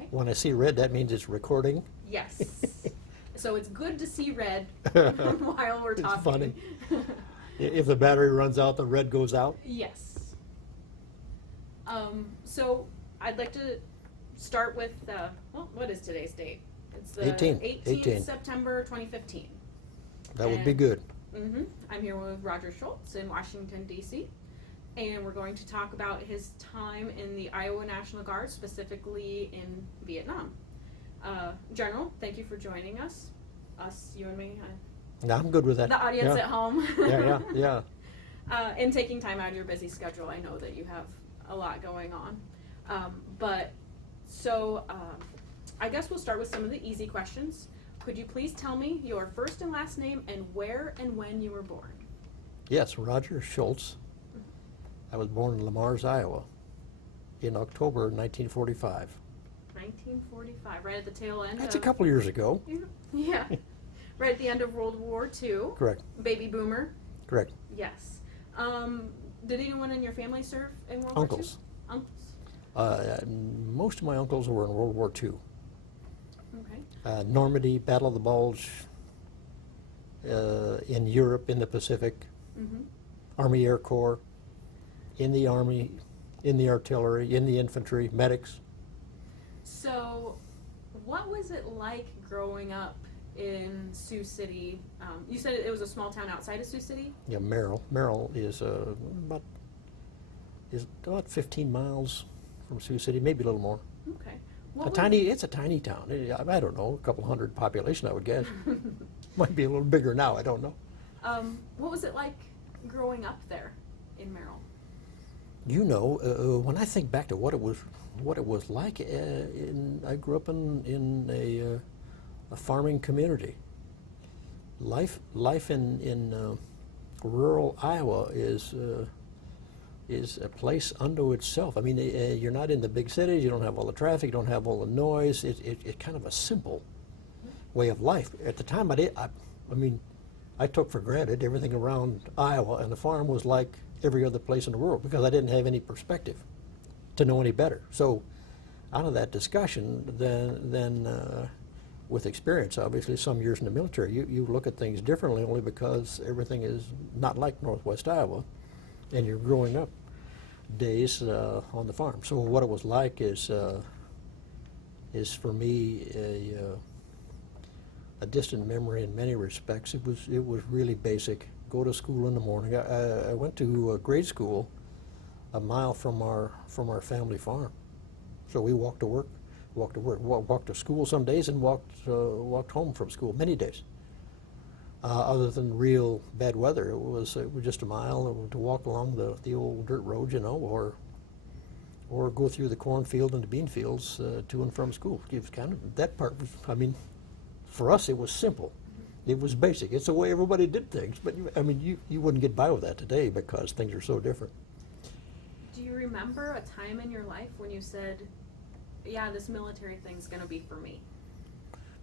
Okay. When I see red, that means it's recording. Yes. So it's good to see red while we're It's talking. funny. If the battery runs out, the red goes out. Yes. So I'd like to start with, well, what is today's date? It's the 18th September 2015. That would be good. I'm here with Roger Schultz in Washington, D.C., and we're going to talk about his time in the Iowa National Guard, specifically in Vietnam. General, thank you for joining us. You and me. No, I'm good with that. The audience Yeah. at home. Yeah. And taking time out of your busy schedule. I know that you have a lot going on. I guess we'll start with some of the easy questions. Could you please tell me your first and last name and where and when you were born? Yes, Roger Schultz. I was born in Le Mars, Iowa, in October 1945. 1945, right at the tail end. That's a couple years ago. Yeah, right at the end of World War II. Correct. Baby boomer. Correct. Yes. Did anyone in your family serve in World Uncles. War II? Uncles. Most of my uncles were in World War II. Okay. Normandy, Battle of the Bulge, in Europe, in the Pacific, Army Air Corps, in the Army, in the artillery, in the infantry, medics. So, what was it like growing up in Sioux City? You said it was a small town outside of Sioux City? Yeah, Merrill. Merrill is about 15 miles from Sioux City, maybe a little more. Okay. It's a tiny town. I don't know, a couple hundred population, I would guess. Might be a little bigger now, I don't know. What was it like growing up there in Merrill? You know, when I think back to what it was like, I grew up in a farming community. Life in rural Iowa is a place unto itself. I mean, you're not in the big cities. You don't have all the traffic. You don't have all the noise. It's kind of a simple way of life. At the time, I took for granted everything around Iowa, and the farm was like every other place in the world because I didn't have any perspective to know any better. So, out of that discussion, then with experience, obviously, some years in the military, you look at things differently only because everything is not like Northwest Iowa, and you're growing up days on the farm. So what it was like is for me a distant memory in many respects. It was really basic. Go to school in the morning. I went to grade school a mile from our family farm, so we walked to work, walked to school some days, and walked home from school many days. Other than real bad weather, it was just a mile to walk along the old dirt road, you know, or go through the cornfield and the bean fields to and from school. It was kind of, that part was, I mean, for us it was simple. It was basic. It's the way everybody did things, but I mean, you wouldn't get by with that today because things are so different. Do you remember a time in your life when you said, yeah, this military thing's going to be for me?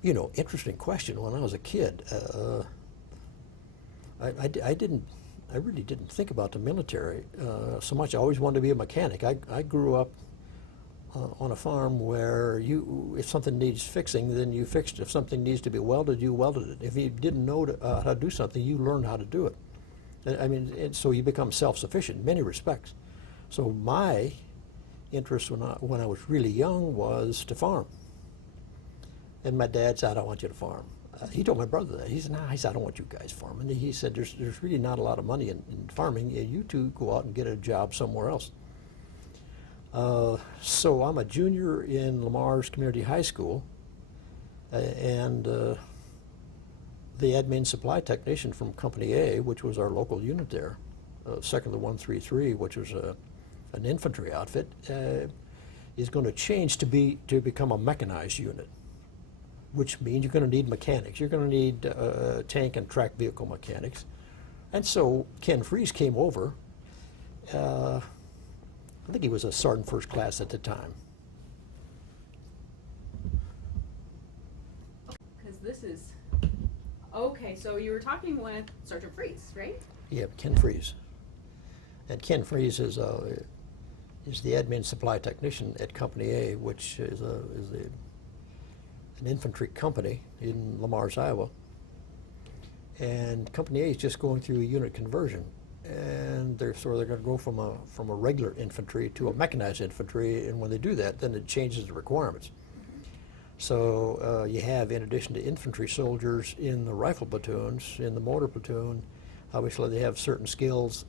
You know, interesting question. When I was a kid, I really didn't think about the military so much. I always wanted to be a mechanic. I grew up on a farm where if something needs fixing, then you fixed it. If something needs to be welded, you welded it. If you didn't know how to do something, you learned how to do it. I mean, so you become self-sufficient in many respects. So my interest when I was really young was to farm. And my dad said, I don't want you to farm. He told my brother that. He said, I don't want you guys farming. He said, there's really not a lot of money in farming. You two go out and get a job somewhere else. So I'm a junior in Le Mars Community High School, and the admin supply technician from Company A, which was our local unit there, second of the 133, which was an infantry outfit, is going to change to become a mechanized unit, which means you're going to need mechanics. You're going to need tank and track vehicle mechanics. And so Ken Fries came over. I think he was a sergeant first class at the time. Because this is, okay, so you were talking with Sergeant Fries, right? Yeah, Ken Fries. And Ken Fries is is the admin supply technician at Company A, which is an infantry company in Lamar's, Iowa. And Company A is just going through a unit conversion, and they're going to go from a regular infantry to a mechanized infantry. And when they do that, then it changes the requirements. So you have, in addition to infantry soldiers in the rifle platoons, in the mortar platoon, obviously they have certain skills,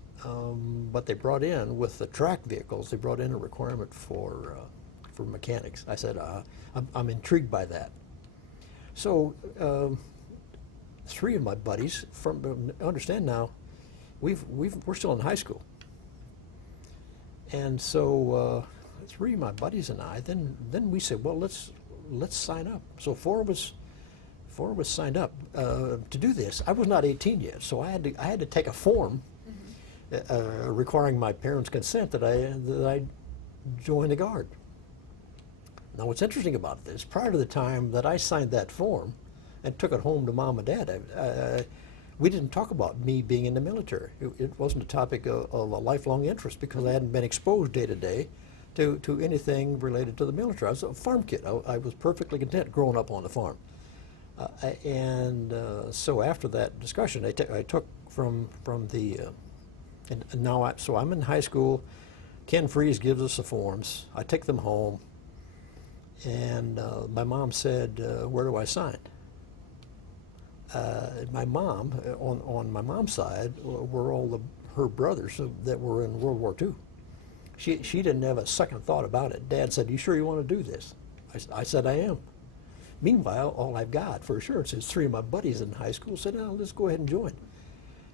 but they brought in, with the tracked vehicles, they brought in a requirement for mechanics. I said, I'm intrigued by that. So three of my buddies, understand now, we're still in high school. And so three of my buddies and I, then we said, well, let's sign up. So four of us signed up to do this. I was not 18 yet, so I had to take a form requiring my parents' consent that I join the Guard. Now, what's interesting about this, prior to the time that I signed that form and took it home to Mom and Dad, we didn't talk about me being in the military. It wasn't a topic of a lifelong interest because I hadn't been exposed day to day to anything related to the military. I was a farm kid. I was perfectly content growing up on the farm. So after that discussion, I took from the, and now so I'm in high school. Ken Freeze gives us the forms. I take them home, and my mom said, "Where do I sign?" My mom, on my mom's side, were all her brothers that were in World War II. She didn't have a second thought about it. Dad said, "You sure you want to do this?" I said, "I am." Meanwhile, all I've got for assurance is three of my buddies in high school said, "Oh, let's go ahead and join."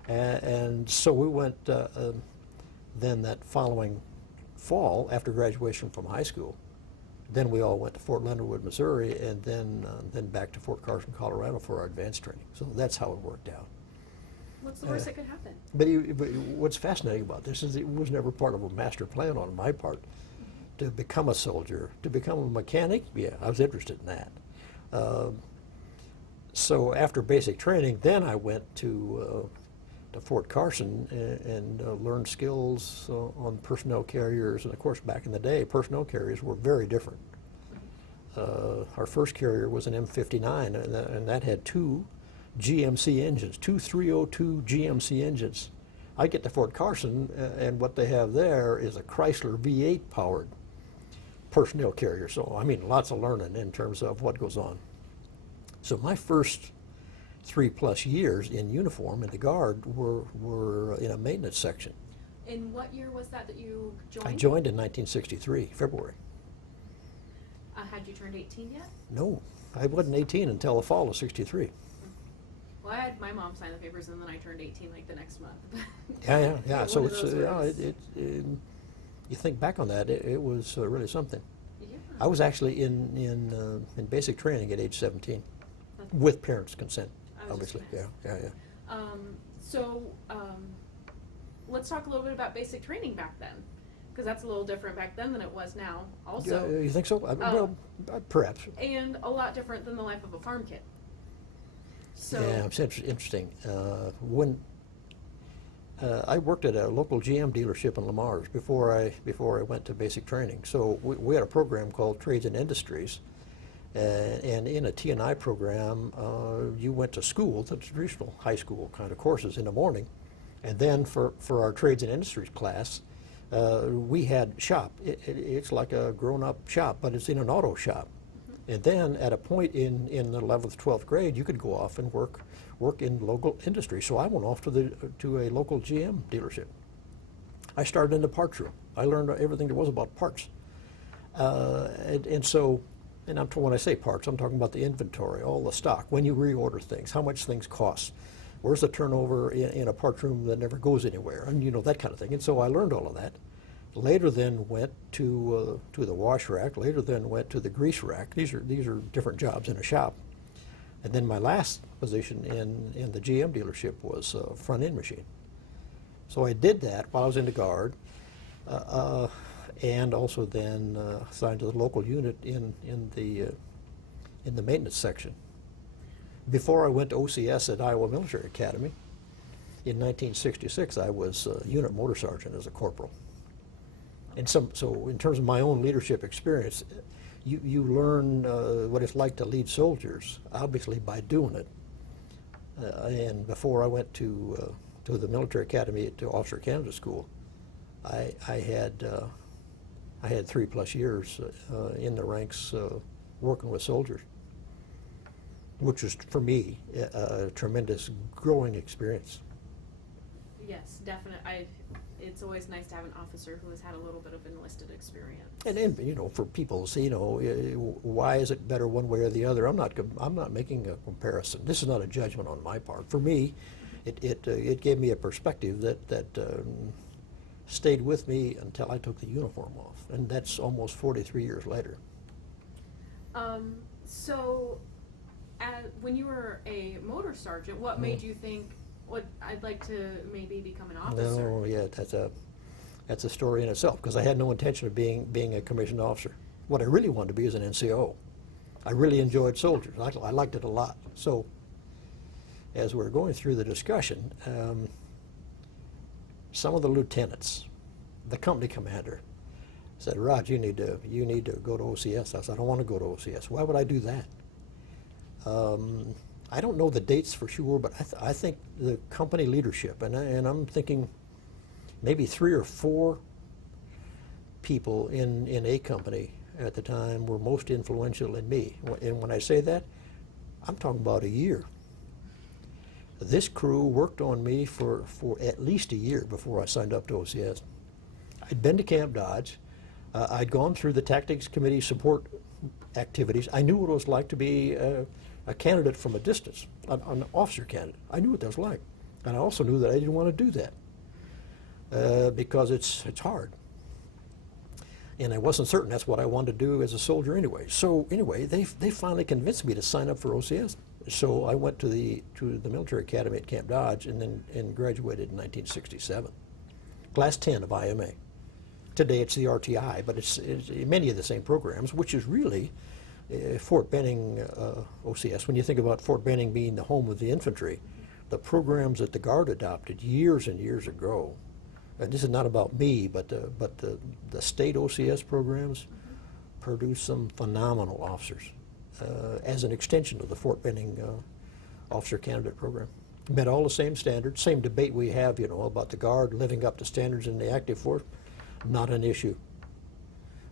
And so we went. Then that following fall, after graduation from high school, then we all went to Fort Leonard Wood, Missouri, and then back to Fort Carson, Colorado for our advanced training. So that's how it worked out. What's the worst that could happen? But what's fascinating about this is it was never part of a master plan on my part to become a soldier. To become a mechanic, yeah, I was interested in that. So after basic training, then I went to Fort Carson and learned skills on personnel carriers. And of course, back in the day, personnel carriers were very different. Our first carrier was an M59, and that had two GMC engines, two 302 GMC engines. I get to Fort Carson, and what they have there is a Chrysler V8 powered personnel carrier. So, I mean, lots of learning in terms of what goes on. So my first 3+ years in uniform in the Guard were in a maintenance section. In what year was that you joined? I joined in 1963, February. Had you turned 18 yet? No, I wasn't 18 until the fall of '63. Well, I had my mom sign the papers, and then I turned 18 like the next month. Yeah. So it's you think back on that, it was really something. Yeah. I was actually in basic training at age 17, with parents' consent, obviously. Yeah. Let's talk a little bit about basic training back then, because that's a little different back then than it was now. Also, you think so? Well, perhaps. And a lot different than the life of a farm kid. So yeah, it's interesting. When I worked at a local GM dealership in Lamar's before I went to basic training. So we had a program called Trades and Industries, and in a T&I program, you went to school, the traditional high school kind of courses in the morning, and then for our Trades and Industries class, we had shop. It's like a grown-up shop, but it's in an auto shop. And then at a point in the 11th, 12th grade, you could go off and work in local industry. So I went off to a local GM dealership. I started in the parts room. I learned everything there was about parts. When I say parts, I'm talking about the inventory, all the stock, when you reorder things, how much things cost, where's the turnover in a parts room that never goes anywhere, and that kind of thing. And so I learned all of that. Later then went to the wash rack. Later then went to the grease rack. These are different jobs in a shop. And then my last position in the GM dealership was front end machine. So I did that while I was in the Guard, and also then assigned to the local unit in the maintenance section. Before I went to OCS at Iowa Military Academy, in 1966, I was unit motor sergeant as a corporal. And so in terms of my own leadership experience, you learn what it's like to lead soldiers, obviously by doing it. And before I went to the military academy to Officer Candidate School, I had 3+ years in the ranks working with soldiers, which was for me a tremendous growing experience. Yes, definitely. It's always nice to have an officer who has had a little bit of enlisted experience. And you know, for people to see, you know, why is it better one way or the other? I'm not making a comparison. This is not a judgment on my part. For me, it gave me a perspective that stayed with me until I took the uniform off, and that's almost 43 years later. So, when you were a motor sergeant, what made you think, I'd like to maybe become an officer? No, yeah, that's a story in itself, because I had no intention of being a commissioned officer. What I really wanted to be is an NCO. I really enjoyed soldiers. I liked it a lot. So, as we're going through the discussion, some of the lieutenants, the company commander, said, "Rod, you need to go to OCS." I said, "I don't want to go to OCS." "Why would I do that?" I don't know the dates for sure, but I think the company leadership, and I'm thinking maybe 3 or 4 people in a company at the time were most influential in me. And when I say that, I'm talking about a year. This crew worked on me for at least a year before I signed up to OCS. I'd been to Camp Dodge. I'd gone through the tactics committee support activities. I knew what it was like to be a candidate from a distance, an officer candidate. I knew what that was like. And I also knew that I didn't want to do that because it's hard. And I wasn't certain that's what I wanted to do as a soldier anyway. So anyway, they finally convinced me to sign up for OCS. So I went to the military academy at Camp Dodge and graduated in 1967. Class 10 of IMA. Today it's the RTI, but it's many of the same programs, which is really Fort Benning OCS. When you think about Fort Benning being the home of the infantry, the programs that the Guard adopted years and years ago, and this is not about me, but the state OCS programs produce some phenomenal officers as an extension of the Fort Benning officer candidate program. Met all the same standards, same debate we have, you know, about the Guard living up to standards in the active force. Not an issue.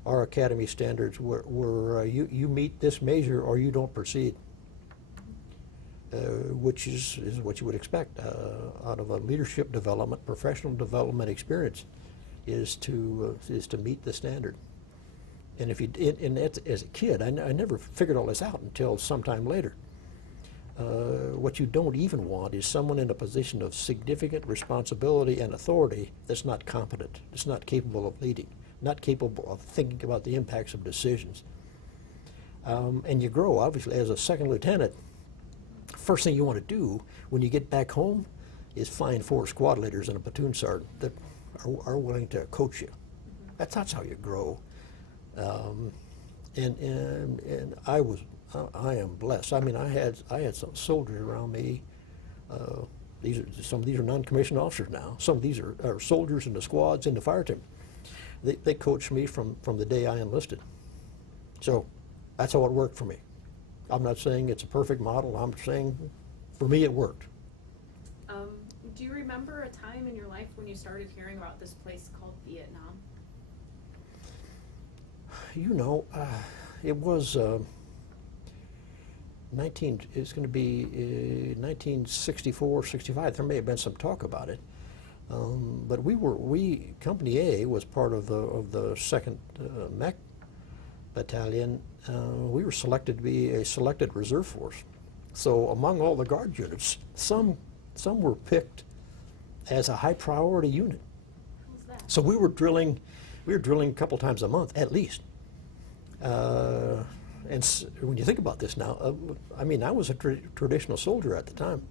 Our academy standards were you meet this measure or you don't proceed, which is what you would expect out of a leadership development, professional development experience, is to meet the standard. And if you as a kid, I never figured all this out until sometime later. What you don't even want is someone in a position of significant responsibility and authority that's not competent, that's not capable of leading, not capable of thinking about the impacts of decisions. And you grow, obviously, as a second lieutenant. First thing you want to do when you get back home is find 4 squad leaders and a platoon sergeant that are willing to coach you. That's how you grow. And I am blessed. I mean, I had some soldiers around me. Some of these are non-commissioned officers now. Some of these are soldiers in the squads in the fire team. They coached me from the day I enlisted. So that's how it worked for me. I'm not saying it's a perfect model. I'm saying for me it worked. Do you remember a time in your life when you started hearing about this place called Vietnam? You know, it was it's going to be 1964, 65. There may have been some talk about it. But Company A was part of the 2nd Mech Battalion. We were selected to be a selected reserve force. So among all the Guard units, some were picked as a high priority unit. How's that? So we were drilling a couple times a month at least. And when you think about this now, I mean, I was a traditional soldier at the time.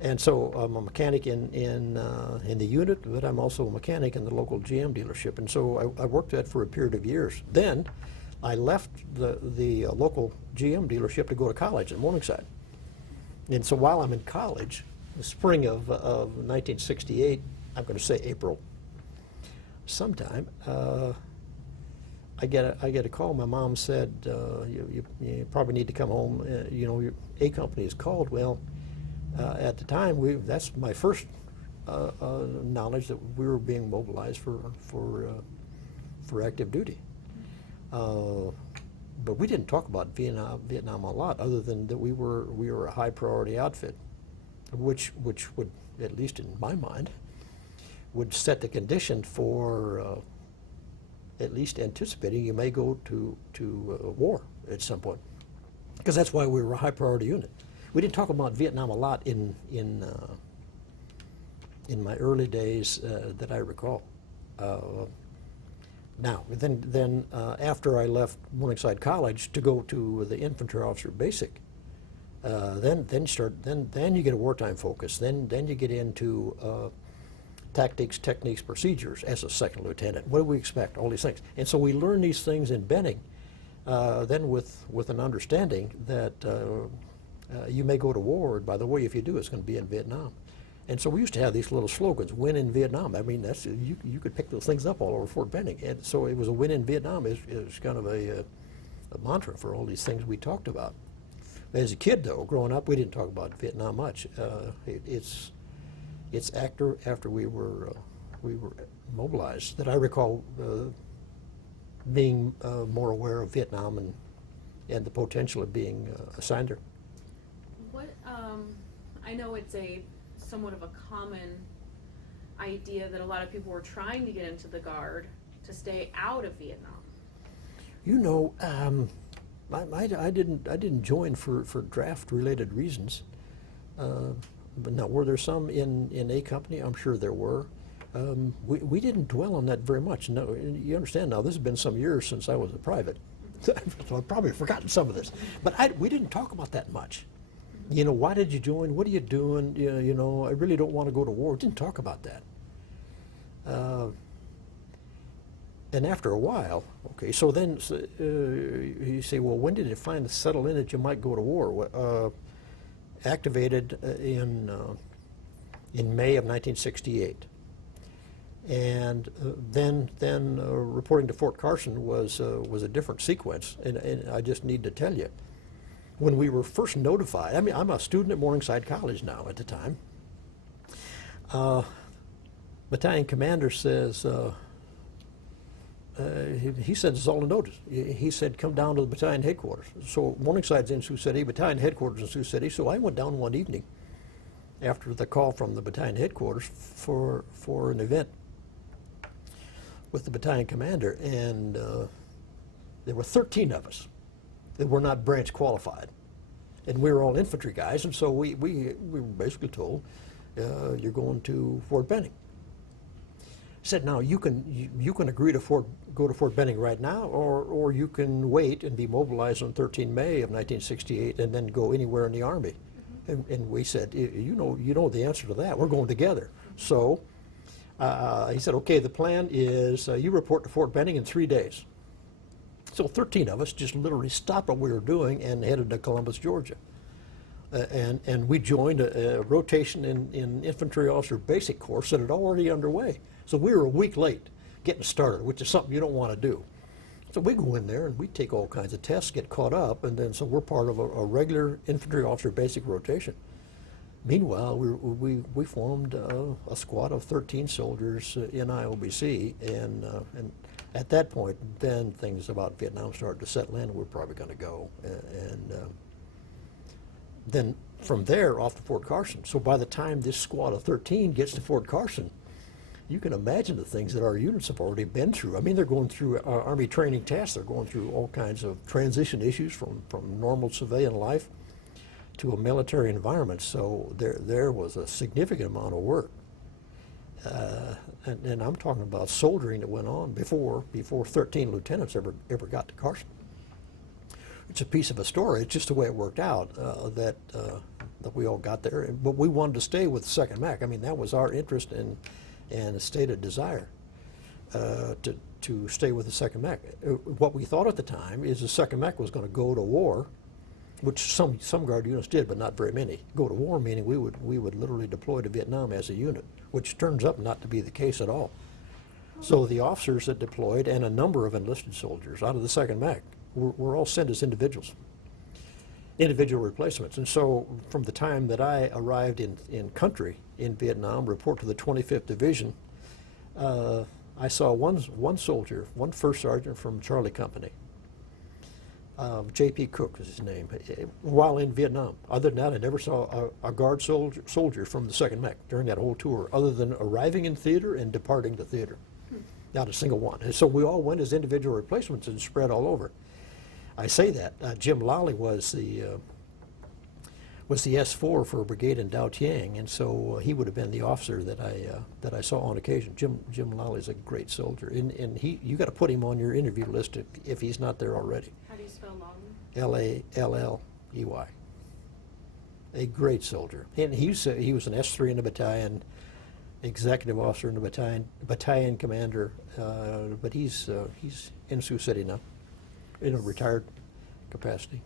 And so I'm a mechanic in the unit, but I'm also a mechanic in the local GM dealership. And so I worked that for a period of years. Then I left the local GM dealership to go to college in Morningside. And so while I'm in college, the spring of 1968, I'm going to say April, sometime, I get a call. My mom said, you probably need to come home. Your A company is called. Well, at the time, that's my first knowledge that we were being mobilized for active duty. But we didn't talk about Vietnam a lot, other than that we were a high priority outfit, which would, at least in my mind, would set the condition for at least anticipating you may go to war at some point, because that's why we were a high priority unit. We didn't talk about Vietnam a lot in my early days that I recall. Now, then after I left Morningside College to go to the infantry officer basic, then you get a wartime focus. Then you get into tactics, techniques, procedures as a second lieutenant. What do we expect? All these things. And so we learn these things in Benning, then with an understanding that you may go to war. And by the way, if you do, it's going to be in Vietnam. And so we used to have these little slogans, win in Vietnam. I mean, that's you could pick those things up all over Fort Benning. And so it was a win in Vietnam is kind of a mantra for all these things we talked about. As a kid, though, growing up, we didn't talk about Vietnam much. It's after we were mobilized that I recall being more aware of Vietnam and the potential of being assigned there. What I know it's somewhat of a common idea that a lot of people were trying to get into the Guard to stay out of Vietnam. I didn't join for draft-related reasons. But now, were there some in A Company? I'm sure there were. We didn't dwell on that very much. No, you understand now, this has been some years since I was a private. So I've probably forgotten some of this. But we didn't talk about that much. Why did you join? What are you doing? I really don't want to go to war. Didn't talk about that. And after a while, okay, so then you say, well, when did it finally settle in that you might go to war? Activated in May of 1968. And then reporting to Fort Carson was a different sequence. And I just need to tell you, when we were first notified, I mean, I'm a student at Morningside College now at the time. Battalion commander says, he said it's all a notice. He said, come down to the battalion headquarters. So Morningside's in Sioux City, battalion headquarters in Sioux City. So I went down one evening after the call from the battalion headquarters for an event with the battalion commander. And there were 13 of us that were not branch qualified. And we were all infantry guys. And so we were basically told, you're going to Fort Benning. Said, now you can agree to go to Fort Benning right now, or you can wait and be mobilized on 13 May of 1968 and then go anywhere in the Army. Mm-hmm. And we said, you know the answer to that. We're going together. So he said, okay, the plan is you report to Fort Benning in 3 days. So 13 of us just literally stopped what we were doing and headed to Columbus, Georgia. And we joined a rotation in infantry officer basic course that had already underway. So we were a week late getting started, which is something you don't want to do. So we go in there and we take all kinds of tests, get caught up, and then so we're part of a regular infantry officer basic rotation. Meanwhile, we formed a squad of 13 soldiers in IOBC, and at that point, then things about Vietnam started to settle in. We're probably going to go, and then from there off to Fort Carson. So by the time this squad of 13 gets to Fort Carson, you can imagine the things that our units have already been through. I mean, they're going through Army training tests. They're going through all kinds of transition issues from normal civilian life to a military environment. So there was a significant amount of work. And I'm talking about soldiering that went on before 13 lieutenants ever got to Carson. It's a piece of a story. It's just the way it worked out that we all got there. But we wanted to stay with the 2nd MAC. I mean, that was our interest and a stated desire to stay with the 2nd MAC. What we thought at the time is the 2nd MAC was going to go to war, which some Guard units did, but not very many. Go to war meaning we would literally deploy to Vietnam as a unit, which turns up not to be the case at all. So the officers that deployed and a number of enlisted soldiers out of the 2nd Mech were all sent as individual replacements. And so from the time that I arrived in country in Vietnam, report to the 25th Division, I saw one soldier, one first sergeant from Charlie Company. J.P. Cook is his name, while in Vietnam. Other than that, I never saw a guard soldier from the 2nd Mech during that whole tour, other than arriving in theater and departing the theater. Not a single one. And so we all went as individual replacements and spread all over. I say that. Jim Lally was the S4 for a brigade in Dao Tiang, and so he would have been the officer that I saw on occasion. Jim Lally is a great soldier, and you got to put him on your interview list if he's not there already. How do you spell Lally? Lalley. A great soldier, and he was an S3 in the battalion, executive officer in the battalion commander, but he's in Sioux City now, in a retired capacity.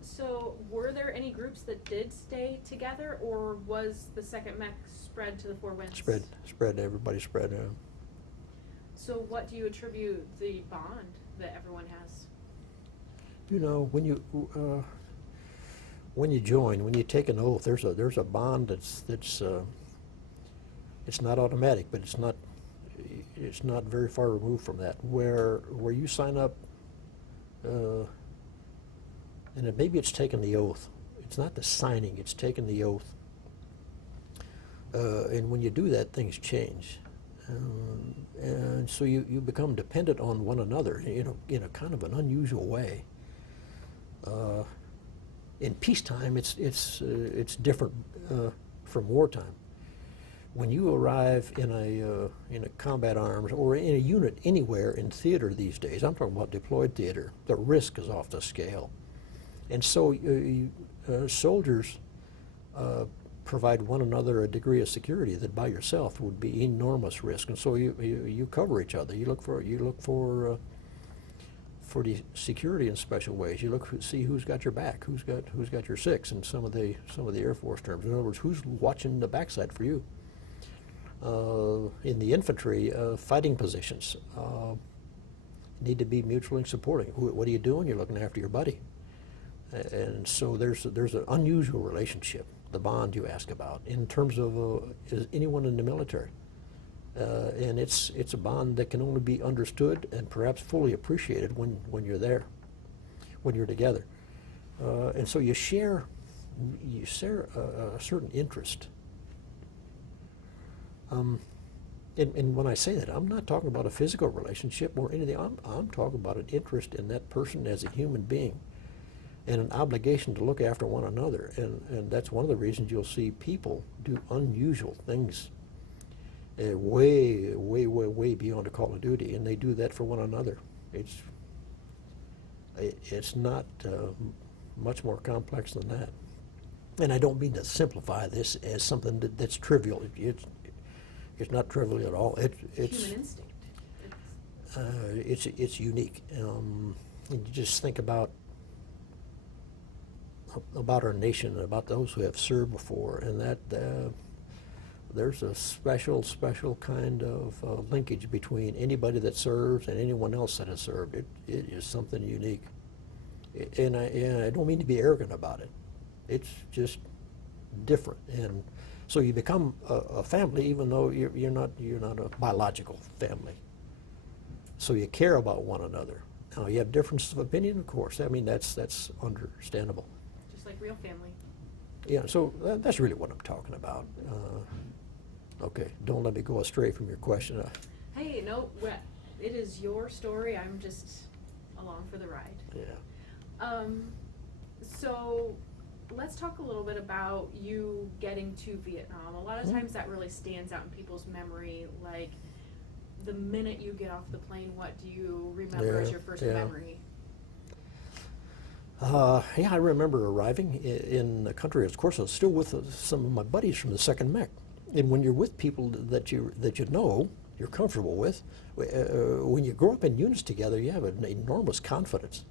So were there any groups that did stay together, or was the 2nd Mech spread to the four winds? Spread, everybody spread. So what do you attribute the bond that everyone has? You know, when you join, when you take an oath, there's a bond that's it's not automatic, but it's not very far removed from that. Where you sign up, and maybe it's taking the oath. It's not the signing; it's taking the oath. And when you do that, things change, and so you become dependent on one another, in a kind of an unusual way. In peacetime, it's different from wartime. When you arrive in a combat arms or in a unit anywhere in theater these days, I'm talking about deployed theater, the risk is off the scale. And so soldiers provide one another a degree of security that by yourself would be enormous risk. And so you cover each other. You look for the security in special ways. You see who's got your back, who's got your six, in some of the Air Force terms. In other words, who's watching the backside for you. In the infantry, fighting positions need to be mutually supporting. What are you doing? You're looking after your buddy. And so there's an unusual relationship, the bond you ask about, in terms of is anyone in the military. And it's a bond that can only be understood and perhaps fully appreciated when you're there, when you're together. And so you share a certain interest. And when I say that, I'm not talking about a physical relationship or anything. I'm talking about an interest in that person as a human being, and an obligation to look after one another. And that's one of the reasons you'll see people do unusual things way beyond a call of duty, and they do that for one another. It's not much more complex than that. And I don't mean to simplify this as something that's trivial. It's not trivial at all. It's human instinct. It's unique. And you just think about our nation and about those who have served before, and that there's a special kind of linkage between anybody that serves and anyone else that has served. It is something unique, and I don't mean to be arrogant about it. It's just different, and so you become a family, even though you're not a biological family. So you care about one another. Now you have differences of opinion, of course. I mean that's understandable. Just like real family. Yeah. So that's really what I'm talking about. Okay. Don't let me go astray from your question. Hey, no, it is your story. I'm just along for the ride. Yeah. So let's talk a little bit about you getting to Vietnam. A lot of times that really stands out in people's memory. Like, the minute you get off the plane, what do you remember as your first memory? Yeah, I remember arriving in the country. Of course, I was still with some of my buddies from the 2nd Mech. And when you're with people that you know, you're comfortable with, when you grow up in units together, you have an enormous confidence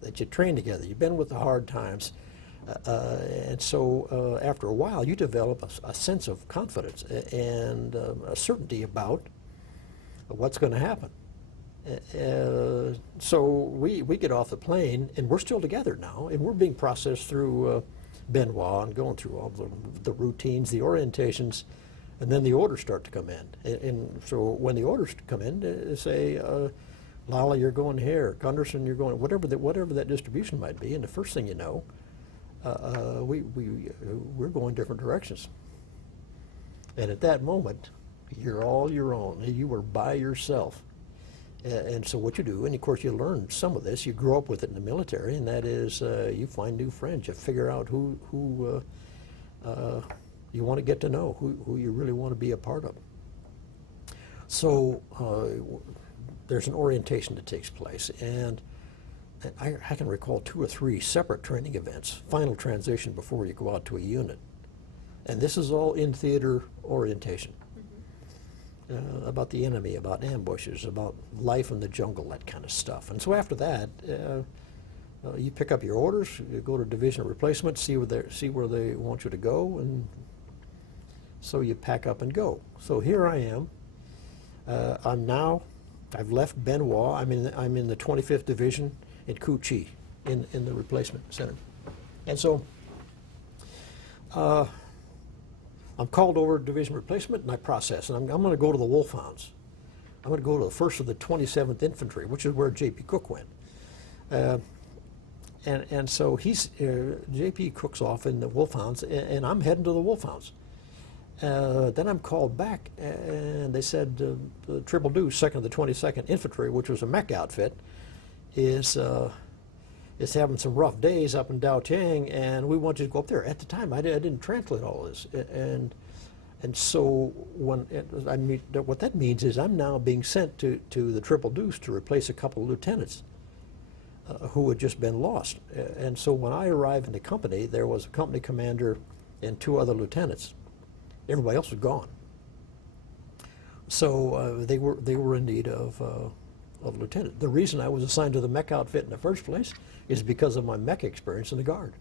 that you train together. You've been with the hard times. And so after a while, you develop a sense of confidence and a certainty about What's going to happen? So we get off the plane, and we're still together now, and we're being processed through Benoit and going through all the routines, the orientations, and then the orders start to come in. And so when the orders come in, they say, Lala, you're going here, Gunderson, you're going, whatever that distribution might be, and the first thing you know, we're going different directions. And at that moment, you're all your own. You were by yourself. And so what you do, and of course you learn some of this, you grow up with it in the military, and that is you find new friends. You figure out who you want to get to know, who you really want to be a part of. So there's an orientation that takes place, and I can recall 2 or 3 separate training events, final transition before you go out to a unit. And this is all in theater orientation. About the enemy, about ambushes, about life in the jungle, that kind of stuff. And so after that, you pick up your orders, you go to division replacement, see where they want you to go, and so you pack up and go. So here I am. I've left Benoit. I'm in the 25th Division in Cu Chi, in the replacement center. And so I'm called over to division replacement, and I process. And I'm going to go to the Wolfhounds. I'm going to go to the 1st of the 27th Infantry, which is where J.P. Cook went. And so J.P. Cook's off in the Wolfhounds, and I'm heading to the Wolfhounds. Then I'm called back, and they said the Triple Deuce, 2nd of the 22nd Infantry, which was a mech outfit, is having some rough days up in Daotiang, and we want you to go up there. At the time, I didn't translate all this, and so what that means is I'm now being sent to the Triple Deuce to replace a couple of lieutenants who had just been lost. And so when I arrived in the company, there was a company commander and 2 other lieutenants. Everybody else was gone. So they were in need of lieutenant. The reason I was assigned to the mech outfit in the first place is because of my mech experience in the Guard.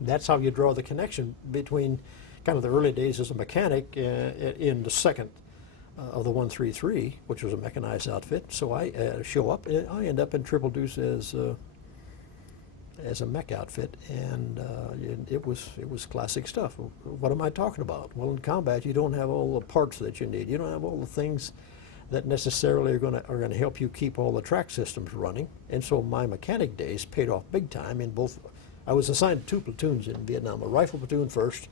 That's how you draw the connection between kind of the early days as a mechanic in the 2nd of the 133, which was a mechanized outfit. So I show up, and I end up in Triple Deuce as a mech outfit, and it was classic stuff. What am I talking about? Well, in combat, you don't have all the parts that you need. You don't have all the things that necessarily are going to help you keep all the track systems running. And so my mechanic days paid off big time in both. I was assigned to 2 platoons in Vietnam, a rifle platoon first,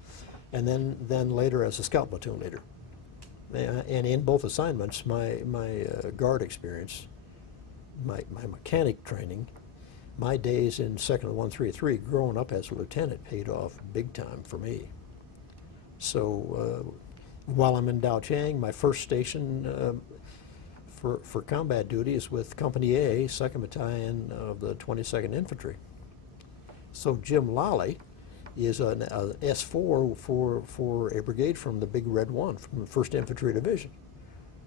and then later as a scout platoon leader. And in both assignments, my Guard experience, my mechanic training, my days in 2nd of 133, growing up as a lieutenant, paid off big time for me. So while I'm in Daotiang, my first station for combat duty is with Company A, 2nd Battalion of the 22nd Infantry. So Jim Lally is an S4 for a brigade from the Big Red One, from the 1st Infantry Division.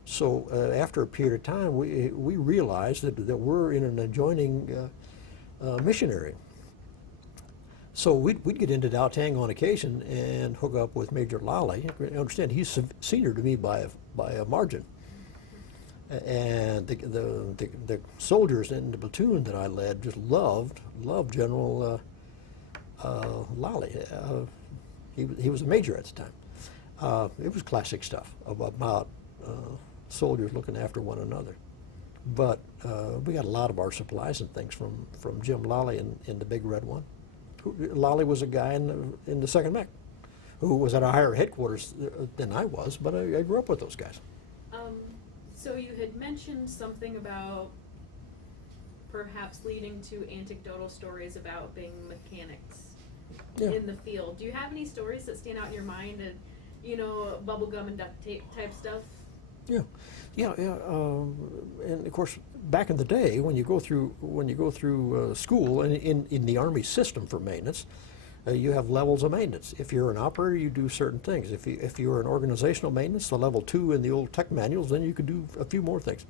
So after a period of time, we realized that we're in an adjoining mission area. So we'd get into Daotiang on occasion and hook up with Major Lally. Understand, he's senior to me by a margin. And the soldiers in the platoon that I led just loved General Lally. He was a major at the time. It was classic stuff about soldiers looking after one another. But we got a lot of our supplies and things from Jim Lally in the Big Red One. Lally was a guy in the 2nd Mech who was at a higher headquarters than I was, but I grew up with those guys. So you had mentioned something about perhaps leading to anecdotal stories about being mechanics in the field. Do you have any stories that stand out in your mind, and bubblegum and duct tape type stuff? Yeah. And of course, back in the day, when you go through school and in the Army system for maintenance, you have levels of maintenance. If you're an operator, you do certain things. If you're an organizational maintenance, the level 2 in the old tech manuals, then you could do a few more things.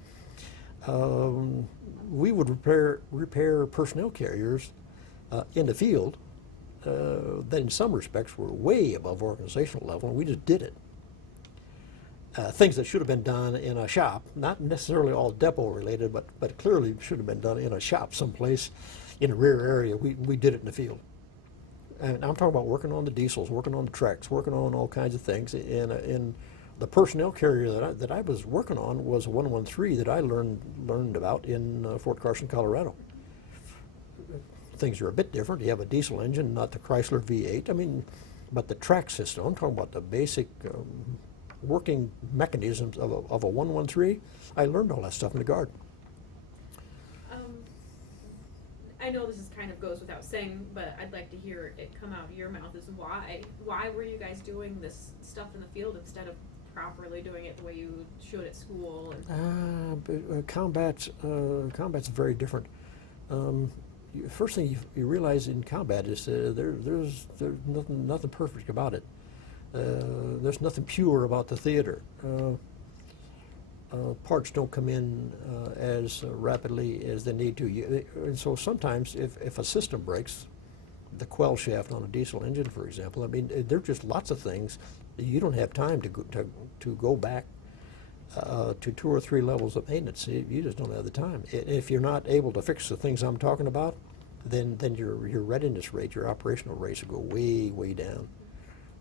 We would repair personnel carriers in the field that in some respects were way above organizational level, and we just did it. things that should have been done in a shop, not necessarily all depot related, but clearly should have been done in a shop someplace in a rear area. We did it in the field. And I'm talking about working on the diesels, working on the tracks, working on all kinds of things. In the personnel carrier that I was working on was a 113 that I learned about in Fort Carson, Colorado. Things are a bit different. You have a diesel engine, not the Chrysler V8. I mean, but the track system, I'm talking about the basic working mechanisms of a 113. I learned all that stuff in the Guard. I know this is kind of goes without saying, but I'd like to hear it come out of your mouth. Is why were you guys doing this stuff in the field instead of properly doing it the way you should at school? Combat's very different. First thing you realize in combat is there's nothing perfect about it. There's nothing pure about the theater. Parts don't come in as rapidly as they need to. And so sometimes if a system breaks, the quell shaft on a diesel engine, for example, I mean, there are just lots of things. You don't have time to go back to 2 or 3 levels of maintenance. You just don't have the time. If you're not able to fix the things I'm talking about, then your readiness rate, your operational rates will go way down.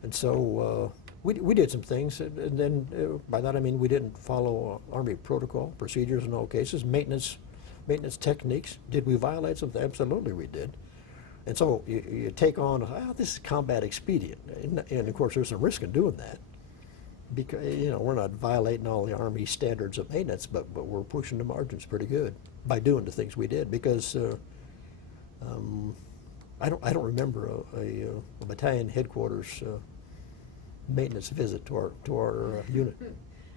And so we did some things, and then by that I mean we didn't follow Army protocol, procedures in all cases, maintenance techniques. Did we violate something? Absolutely we did. And so you take on, this is combat expedient, and of course there's some risk in doing that, because we're not violating all the Army standards of maintenance, but we're pushing the margins pretty good by doing the things we did, because I don't remember a battalion headquarters maintenance visit to our unit.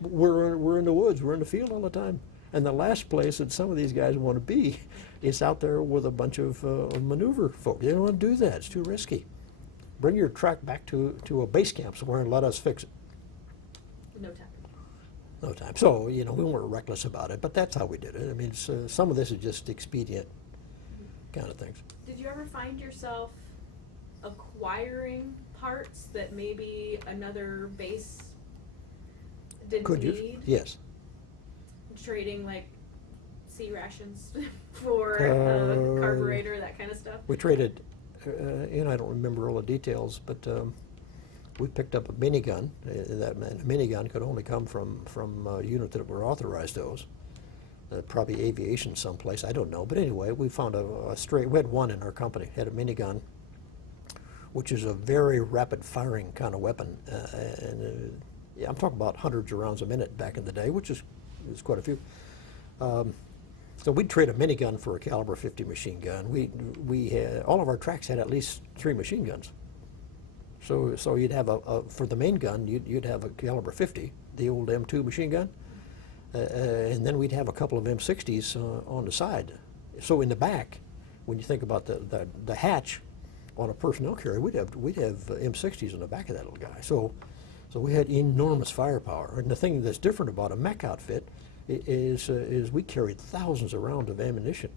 We're in the woods, we're in the field all the time, and the last place that some of these guys want to be is out there with a bunch of maneuver folk. They don't want to do that; it's too risky. Bring your track back to a base camp somewhere and let us fix it. No time. So we weren't reckless about it, but that's how we did it. I mean, some of this is just expedient kind of things. Did you ever find yourself acquiring parts that maybe another base didn't Could need? you? Yes. Trading like sea rations for carburetor, that kind of stuff? We traded, I don't remember all the details, but we picked up a minigun. That meant a minigun could only come from a unit that were authorized those. Probably aviation someplace, I don't know. But anyway, we found a stray, we had one in our company, had a minigun, which is a very rapid firing kind of weapon. I'm talking about hundreds of rounds a minute back in the day, which is quite a few. So we'd trade a minigun for a caliber 50 machine gun. We had, all of our tracks had at least 3 machine guns. So you'd have for the main gun, you'd have a caliber 50, the old M2 machine gun. And then we'd have a couple of M60s on the side. So in the back, when you think about the hatch on a personnel carrier, we'd have M60s in the back of that little guy. So we had enormous firepower. And the thing that's different about a mech outfit is we carried thousands of rounds of ammunition,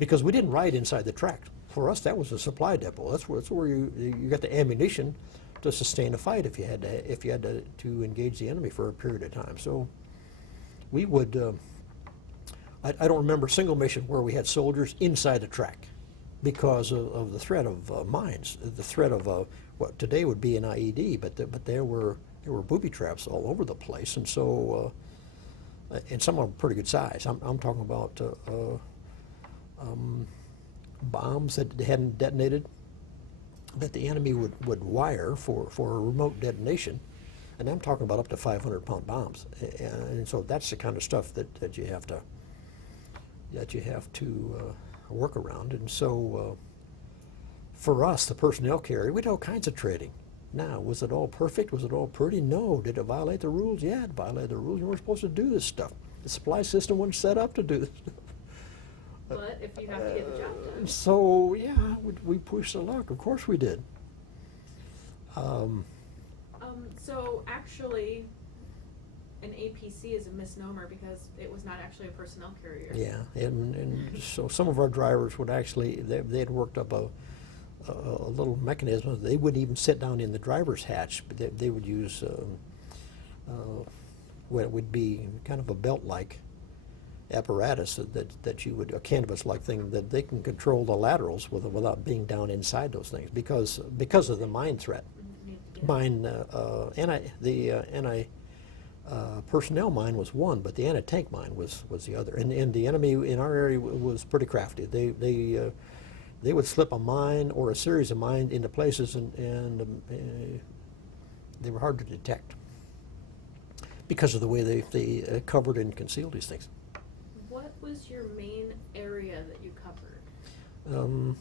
because we didn't ride inside the track. For us, that was a supply depot. That's where you got the ammunition to sustain a fight if you had to engage the enemy for a period of time. So we would, I don't remember a single mission where we had soldiers inside the track because of the threat of mines, the threat of what today would be an IED, but there were booby traps all over the place, and so and some of them pretty good size. I'm talking about bombs that hadn't detonated, that the enemy would wire for a remote detonation, and I'm talking about up to 500-pound bombs, and so that's the kind of stuff that you have to work around. And so for us, the personnel carrier, we did all kinds of trading. Now, was it all perfect? Was it all pretty? No. Did it violate the rules? Yeah, it violated the rules. You weren't supposed to do this stuff. The supply system wasn't set up to do this stuff. But if you have to get the job done. So yeah, we pushed the luck. Of course we did. So actually, an APC is a misnomer because it was not actually a personnel carrier. Yeah, and so some of our drivers would actually they'd worked up a little mechanism. They wouldn't even sit down in the driver's hatch, but they would use what it would be kind of a belt-like apparatus that you would, a canvas-like thing that they can control the laterals without being down inside those things because of the mine threat. Mine, personnel mine was one, but the anti-tank mine was the other. And the enemy in our area was pretty crafty. They would slip a mine or a series of mines into places, and they were hard to detect because of the way they covered and concealed these things. What was your main area that you covered?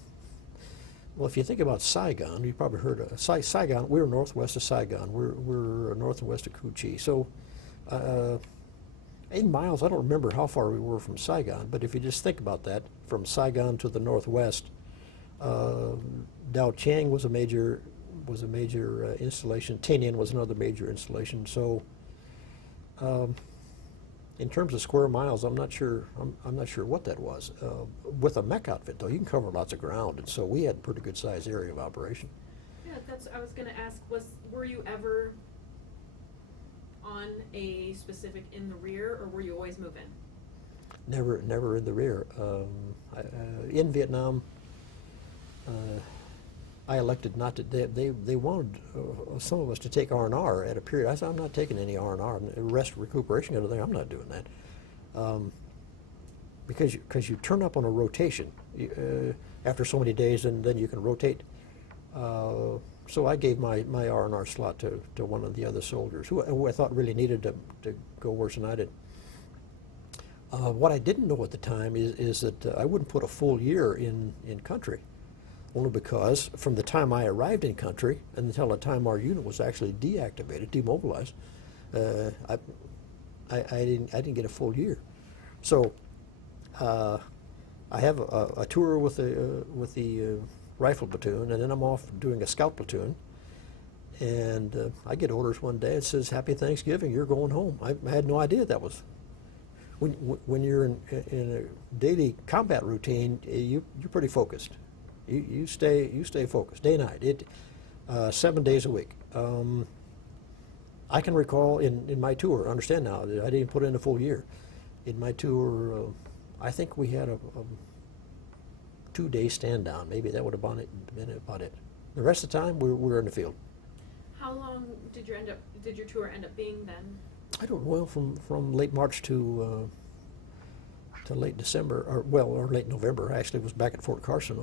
Well, if you think about Saigon, you probably heard of Saigon. We're northwest of Saigon. We're north and west of Cu Chi. So 8 miles, I don't remember how far we were from Saigon, but if you just think about that, from Saigon to the northwest, Dao Chiang was a major installation. Tinian was another major installation. So in terms of square miles, I'm not sure what that was. With a mech outfit, though, you can cover lots of ground, and so we had a pretty good sized area of operation. Yeah, that's I was going to ask. Were you ever on a specific in the rear, or were you always moving? Never in the rear. In Vietnam, I elected not to. They wanted some of us to take R&R at a period. I said, I'm not taking any R&R. Rest, recuperation, kind of thing. I'm not doing that. Because you turn up on a rotation after so many days, and then you can rotate. So I gave my R&R slot to one of the other soldiers who I thought really needed to go worse than I did. What I didn't know at the time is that I wouldn't put a full year in country, only because from the time I arrived in country until the time our unit was actually deactivated, demobilized, I didn't get a full year. So I have a tour with the rifle platoon, and then I'm off doing a scout platoon, and I get orders one day. It says, "Happy Thanksgiving, you're going home." I had no idea that was. When you're in a daily combat routine, you're pretty focused. You stay focused day and night. 7 days a week. I can recall in my tour. Understand now, I didn't put in a full year. In my tour, I think we had a 2-day stand down. Maybe that would have been about it. The rest of the time, we're in the field. How long did your tour end up being then? I don't know. From late March to late December, or late November. I actually was back at Fort Carson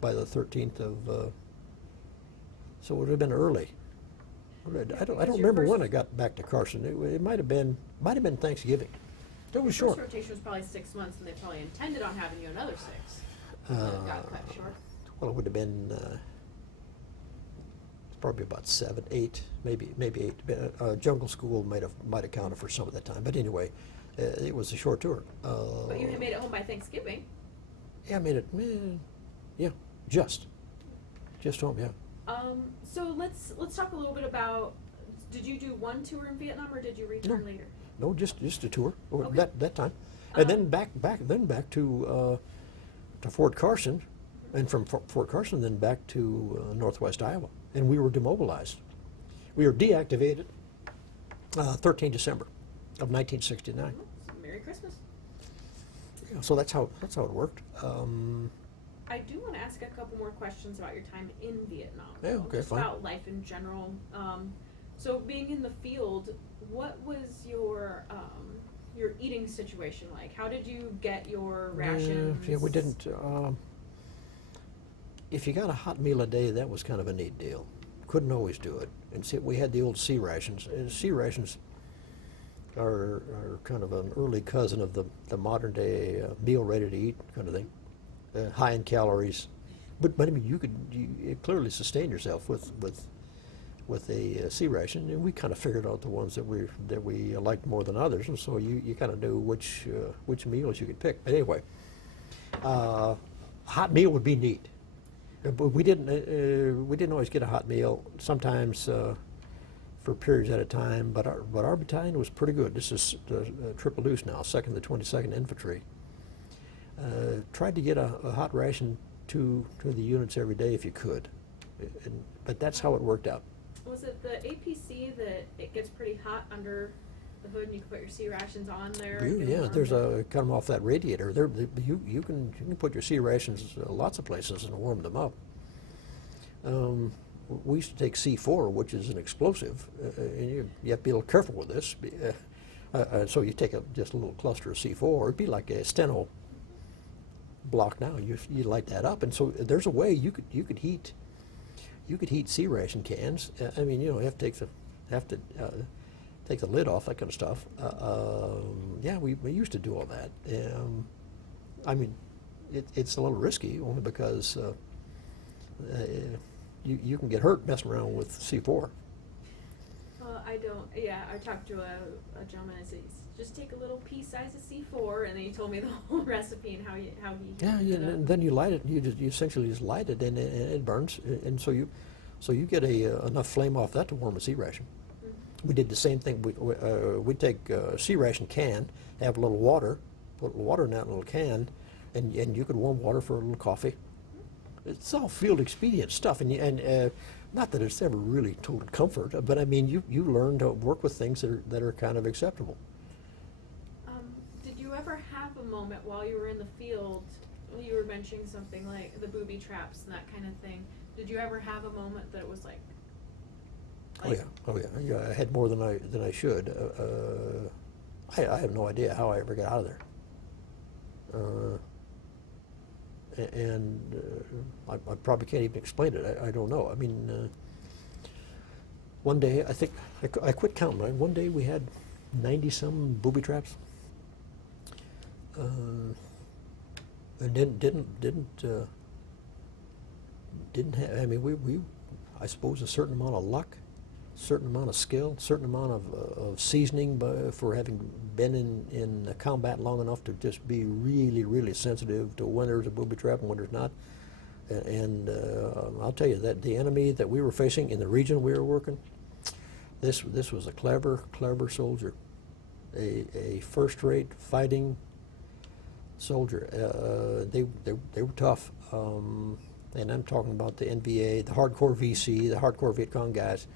by the 13th of. So it would have been early. I don't remember when I got back to Carson. It might have been Thanksgiving. It was short. Your first rotation was probably 6 months, and they probably intended on having you another 6. It got cut short. Well, it would have been probably about 7, 8, maybe 8. Jungle School might have counted for some of the time, but anyway, it was a short tour. But you had made it home by Thanksgiving. Yeah, I made it. Yeah, just home. Yeah. So let's talk a little bit about. Did you do one tour in Vietnam, or did you return later? No, just a tour. Okay. That time, and then back to Fort Carson, and from Fort Carson then back to northwest Iowa, and we were demobilized. We were deactivated 13 December of 1969. Merry Christmas. Yeah, so that's how it worked. I do want to ask a couple more questions about your time in Vietnam. Yeah, okay, just fine. about life in general. So being in the field, what was your eating situation like? How did you get your rations? Yeah, we didn't. If you got a hot meal a day, that was kind of a neat deal. Couldn't always do it. And see, we had the old C rations. C rations are kind of an early cousin of the modern day meal ready to eat kind of thing. High in calories, but I mean you clearly sustain yourself with a C ration, and we kind of figured out the ones that we liked more than others, and so you kind of knew which meals you could pick. But anyway, hot meal would be neat, but we didn't always get a hot meal. Sometimes for periods at a time, but our battalion was pretty good. This is Triple Deuce now, 2nd to 22nd Infantry. Tried to get a hot ration to the units every day if you could. But that's how it worked out. Was it the APC that it gets pretty hot under the hood and you can put your C rations on there? and get Yeah, warm? there's a come off that radiator. You can put your C rations lots of places and warm them up. We used to take C4, which is an explosive, and you have to be a little careful with this. So you take just a little cluster of C4. It'd be like a steno block now. You light that up, and so there's a way you could heat C ration cans. I mean, you have to take the lid off, that kind of stuff. Yeah, we used to do all that. I mean, it's a little risky only because you can get hurt messing around with C4. I don't. Yeah, I talked to a gentleman and said, just take a little pea size of C4, and then he told me the whole recipe and how he. Yeah, and then you light it. You essentially just light it, and it burns, and so you get enough flame off that to warm a C ration. We did the same thing. We'd take a C ration can, have a little water, put water in that little can, and you could warm water for a little coffee. It's all field expedient stuff, and not that it's ever really total comfort, but I mean you learn to work with things that are kind of acceptable. Did you ever have a moment while you were in the field? You were mentioning something like the booby traps and that kind of thing. Did you ever have a moment that was like Oh yeah. I had more than I should. I have no idea how I ever got out of there. I probably can't even explain it. I don't know. I mean, one day I think I quit counting. Right? One day we had 90-some booby traps, and didn't have. I mean, we I suppose a certain amount of luck, certain amount of skill, certain amount of seasoning for having been in combat long enough to just be really, really sensitive to when there's a booby trap and when there's not. And I'll tell you that the enemy that we were facing in the region we were working, this was a clever soldier, a first-rate fighting soldier. They were tough. And I'm talking about the NVA, the hardcore VC, the hardcore Viet Cong guys.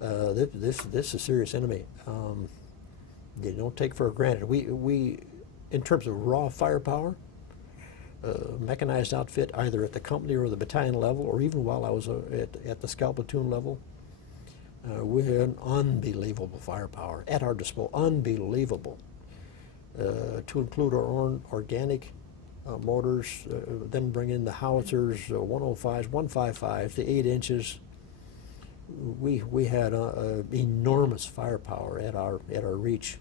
This is a serious enemy. They don't take for granted. We in terms of raw firepower, mechanized outfit, either at the company or the battalion level, or even while I was at the scout platoon level, we had an unbelievable firepower at our disposal. Unbelievable. To include our own organic mortars, then bring in the howitzers, 105s, 155s, the 8 inches. We had enormous firepower at our reach.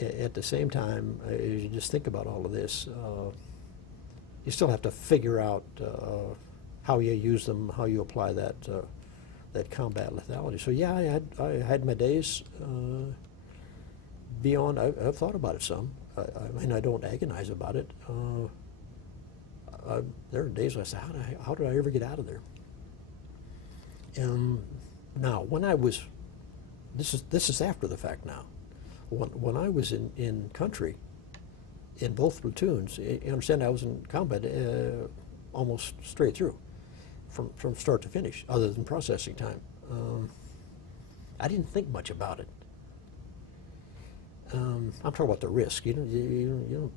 At the same time, as you just think about all of this, you still have to figure out how you use them, how you apply that combat lethality. So yeah, I had my days beyond. I've thought about it some. I mean, I don't agonize about it. There are days I say, how did I ever get out of there? Now, when I was, this is after the fact now. When I was in country, in both platoons, you understand I was in combat almost straight through, from start to finish, other than processing time. I didn't think much about it. I'm talking about the risk. You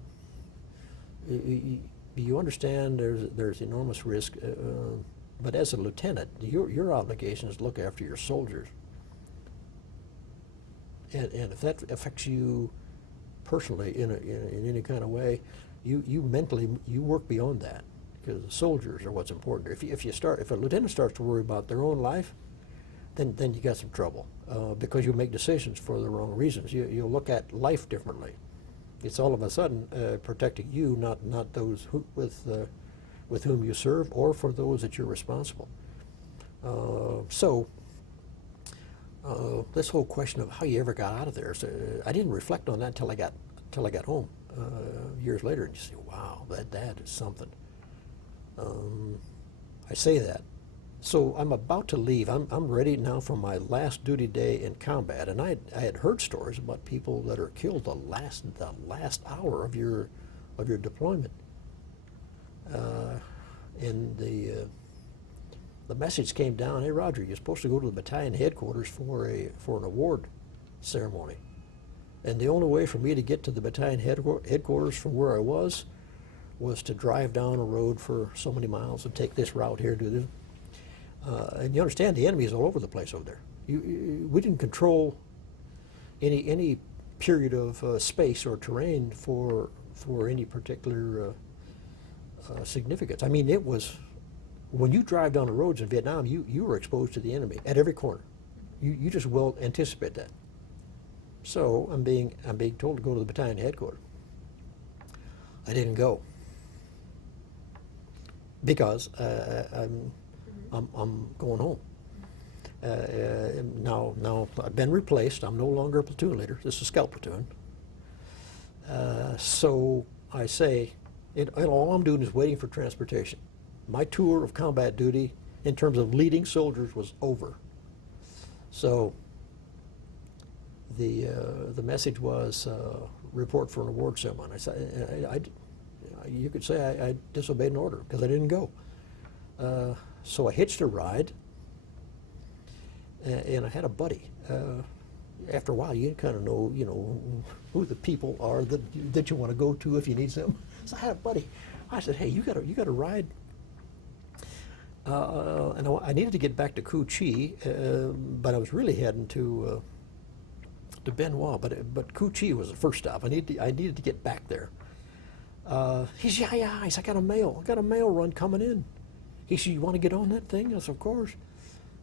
understand there's enormous risk, but as a lieutenant, your obligation is to look after your soldiers. And if that affects you personally in any kind of way, you mentally work beyond that, because the soldiers are what's important. If a lieutenant starts to worry about their own life, then you got some trouble, because you make decisions for the wrong reasons. You'll look at life differently. It's all of a sudden protecting you, not those with whom you serve, or for those that you're responsible. So this whole question of how you ever got out of there, I didn't reflect on that until I got home years later, and you say, wow, that is something. I say that. So I'm about to leave. I'm ready now for my last duty day in combat, and I had heard stories about people that are killed the last hour of your deployment. And the message came down, hey Roger, you're supposed to go to the battalion headquarters for an award ceremony. And the only way for me to get to the battalion headquarters from where I was to drive down a road for so many miles and take this route here, do this. And you understand, the enemy is all over the place over there. We didn't control any period of space or terrain for any particular significance. I mean, it was, when you drive down the roads in Vietnam, you were exposed to the enemy at every corner. You just well anticipate that. So I'm being told to go to the battalion headquarters. I didn't go because I'm going home. Now I've been replaced. I'm no longer a platoon leader. This is a scout platoon. So I say, all I'm doing is waiting for transportation. My tour of combat duty in terms of leading soldiers was over. So the message was report for an award ceremony. I said, you could say I disobeyed an order because I didn't go. So I hitched a ride, and I had a buddy. After a while, you kind of know, who the people are that you want to go to if you need something. So I had a buddy. I said, hey, you got to ride. And I needed to get back to Cu Chi, but I was really heading to Bien Hoa. But Cu Chi was the first stop. I needed to get back there. He said, yeah. He said, I got a mail run coming in. He said, you want to get on that thing? I said, of course.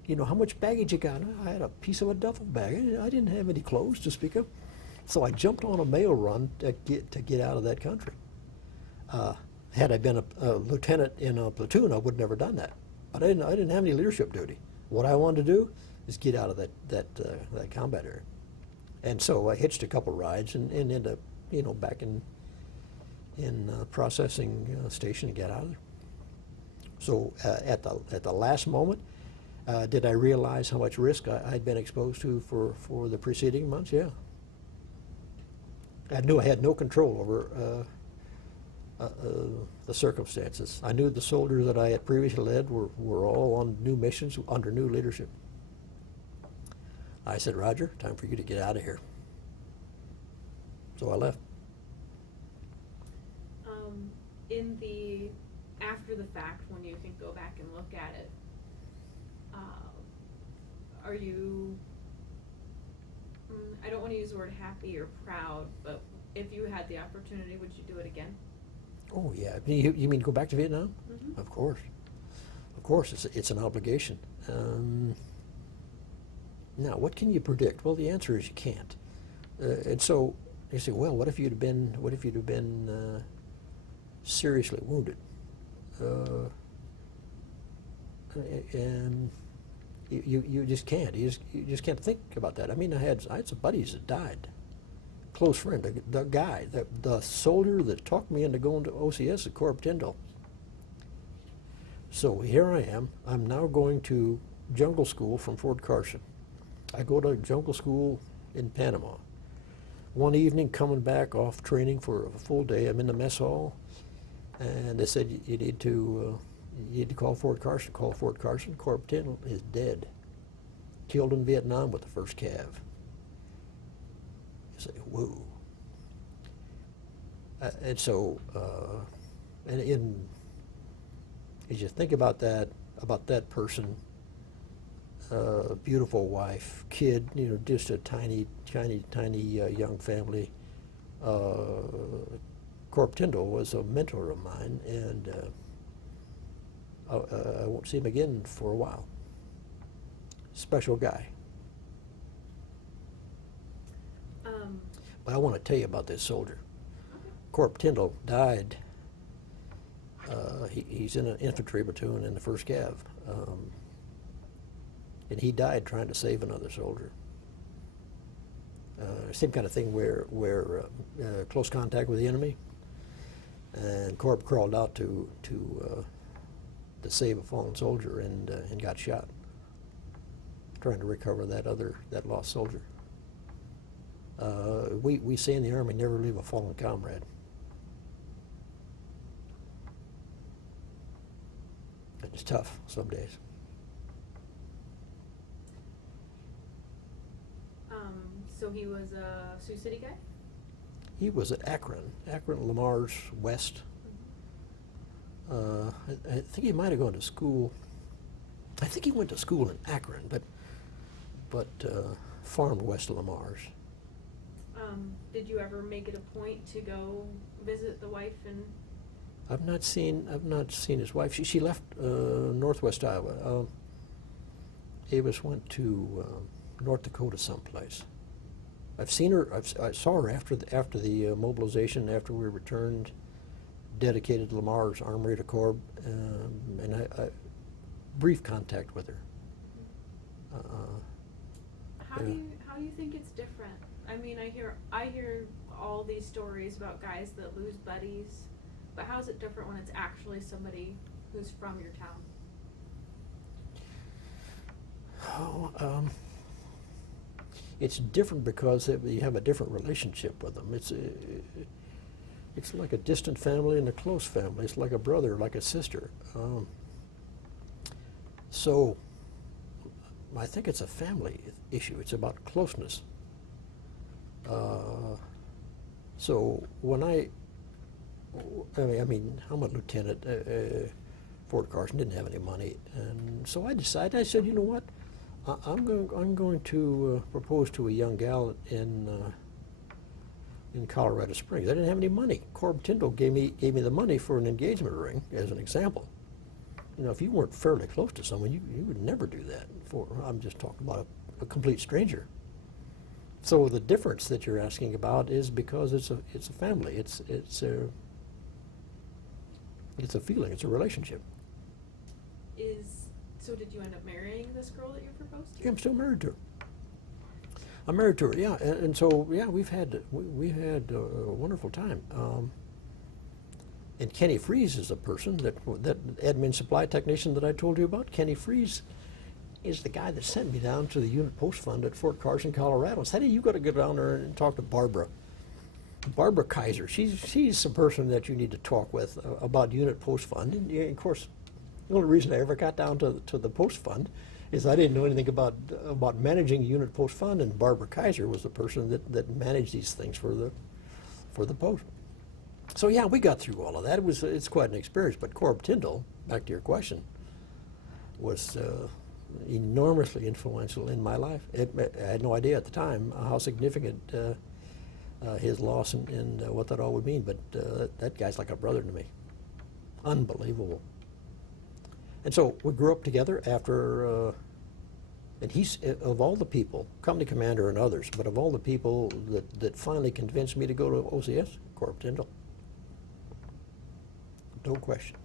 How much baggage you got? I had a piece of a duffel bag. I didn't have any clothes to speak of. So I jumped on a mail run to get out of that country. Had I been a lieutenant in a platoon, I would have never done that. But I didn't have any leadership duty. What I wanted to do is get out of that combat area. And so I hitched a couple rides and ended up, back in processing station to get out of there. So at the last moment, did I realize how much risk I'd been exposed to for the preceding months? Yeah. I knew I had no control over the circumstances. I knew the soldiers that I had previously led were all on new missions under new leadership. I said, Roger, time for you to get out of here. So I left. After the fact, when you can go back and look at it, are you, I don't want to use the word happy or proud, but if you had the opportunity, would you do it again? Oh yeah, you mean go back to Vietnam? Mm-hmm. Of course, it's an obligation. Now, what can you predict? Well, the answer is you can't. And so you say, well, what if you'd have been seriously wounded? And you just can't. You just can't think about that. I mean, I had some buddies that died. Close friend, the soldier that talked me into going to OCS at Corp Tyndall. So here I am. I'm now going to jungle school from Fort Carson. I go to jungle school in Panama. One evening, coming back off training for a full day, I'm in the mess hall, and they said you need to call Fort Carson. Call Fort Carson. Corp Tyndall is dead, killed in Vietnam with the 1st Cav. You say, whoa. And so, as you think about that person, beautiful wife, kid, just a tiny young family. Corp Tyndall was a mentor of mine, and I won't see him again for a while. Special guy. But I want to tell you about this soldier. Corp Tyndall died. He's in an infantry platoon in the 1st Cav. And he died trying to save another soldier. Same kind of thing where close contact with the enemy, and Corp crawled out to save a fallen soldier and got shot, trying to recover that lost soldier. We say in the Army, never leave a fallen comrade. It's tough some days. So he was a Sioux City guy? He was at Akron, Lamar's West. I think he might have gone to school. I think he went to school in Akron, but farmed west of Lamar's. Did you ever make it a point to go visit the wife and? I've not seen his wife. She left Northwest Iowa. Avis went to North Dakota someplace. I've seen her. I saw her after the mobilization. After we returned, dedicated Lamar's Armory to Corps, and I brief contact with her. How do you think it's different? I mean, I hear all these stories about guys that lose buddies, but how is it different when it's actually somebody who's from your town? Oh, it's different because you have a different relationship with them. It's like a distant family and a close family. It's like a brother, like a sister. So I think it's a family issue. It's about closeness. So when I mean, I'm a lieutenant. Fort Carson didn't have any money, and so I decided. I said, you know what? I'm going to propose to a young gal in Colorado Springs. I didn't have any money. Corb Tyndall gave me the money for an engagement ring as an example. You know, if you weren't fairly close to someone, you would never do that. I'm just talking about a complete stranger. So the difference that you're asking about is because it's a family. It's a feeling. It's a relationship. So did you end up marrying this girl that you proposed to? Yeah, I'm still married to her. I'm married to her. Yeah, and so yeah, we've had a wonderful time. And Kenny Freeze is a person that admin supply technician that I told you about. Kenny Freeze is the guy that sent me down to the unit post fund at Fort Carson, Colorado. Said, hey, you got to go down there and talk to Barbara Kaiser. She's the person that you need to talk with about unit post fund. And of course, the only reason I ever got down to the post fund is I didn't know anything about managing a unit post fund, and Barbara Kaiser was the person that managed these things for the post. So yeah, we got through all of that. It's quite an experience. But Corb Tyndall, back to your question, was enormously influential in my life. I had no idea at the time how significant his loss and what that all would mean, but that guy's like a brother to me. Unbelievable. And so we grew up together after, and he's, of all the people, company commander and others, but of all the people that finally convinced me to go to OCS, Corb Tyndall. No question.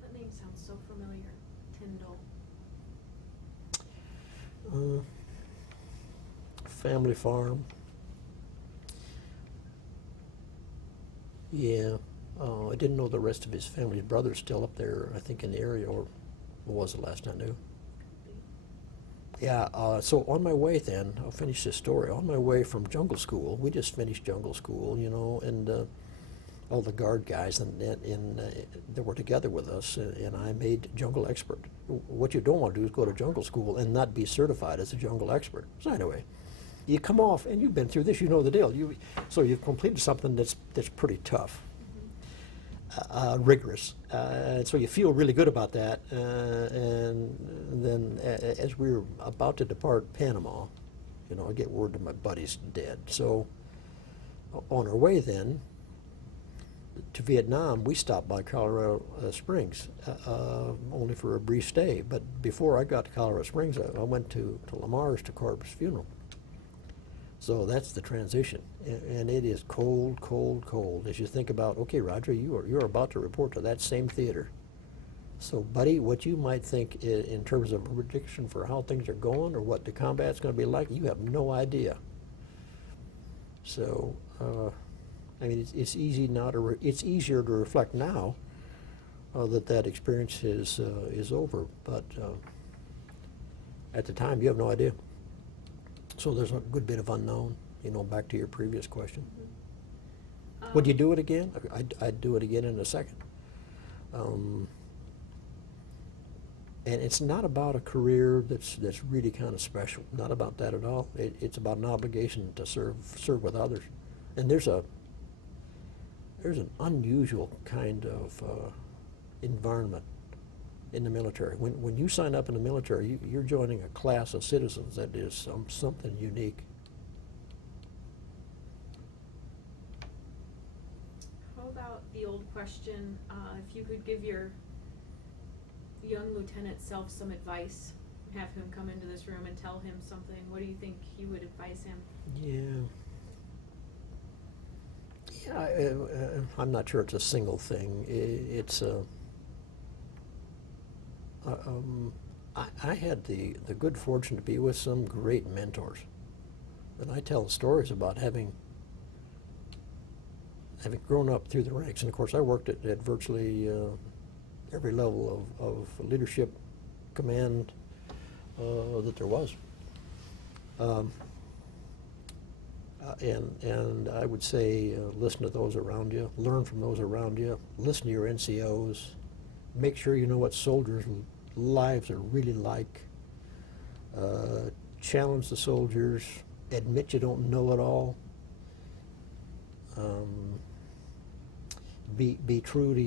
That name sounds so familiar. Tyndall. Family farm. Yeah. I didn't know the rest of his family. His brother's still up there, I think, in the area, or was the last I knew. Yeah, so on my way then, I'll finish this story. On my way from jungle school, we just finished jungle school, you know, and all the guard guys that were together with us, and I made jungle expert. What you don't want to do is go to jungle school and not be certified as a jungle expert. So anyway, you come off, and you've been through this, you know the deal. So you've completed something that's pretty tough. Rigorous, so you feel really good about that, and then as we were about to depart Panama, you know, I get word that my buddy's dead. So on our way then to Vietnam, we stopped by Colorado Springs, only for a brief stay. But before I got to Colorado Springs, I went to Lamar's to Corb's funeral. So that's the transition, and it is cold, cold, cold. As you think about, okay, Roger, you're about to report to that same theater. So, buddy, what you might think in terms of a prediction for how things are going or what the combat's going to be like, you have no idea. So, I mean, it's easy now to it's easier to reflect now that experience is over, but at the time you have no idea. So there's a good bit of unknown, back to your previous question. Mm-hmm. Would you do it again? I'd do it again in a second. And it's not about a career that's really kind of special. Not about that at all. It's about an obligation to serve with others. And there's an unusual kind of environment in the military. When you sign up in the military, you're joining a class of citizens that is something unique. How about the old question, if you could give your young lieutenant self some advice, have him come into this room and tell him something, what do you think you would advise him? I'm not sure it's a single thing. I had the good fortune to be with some great mentors, and I tell stories about having grown up through the ranks. And of course, I worked at virtually every level of leadership, command that there was. And I would say listen to those around you, learn from those around you, listen to your NCOs, make sure you know what soldiers' lives are really like, challenge the soldiers, admit you don't know it all, be true to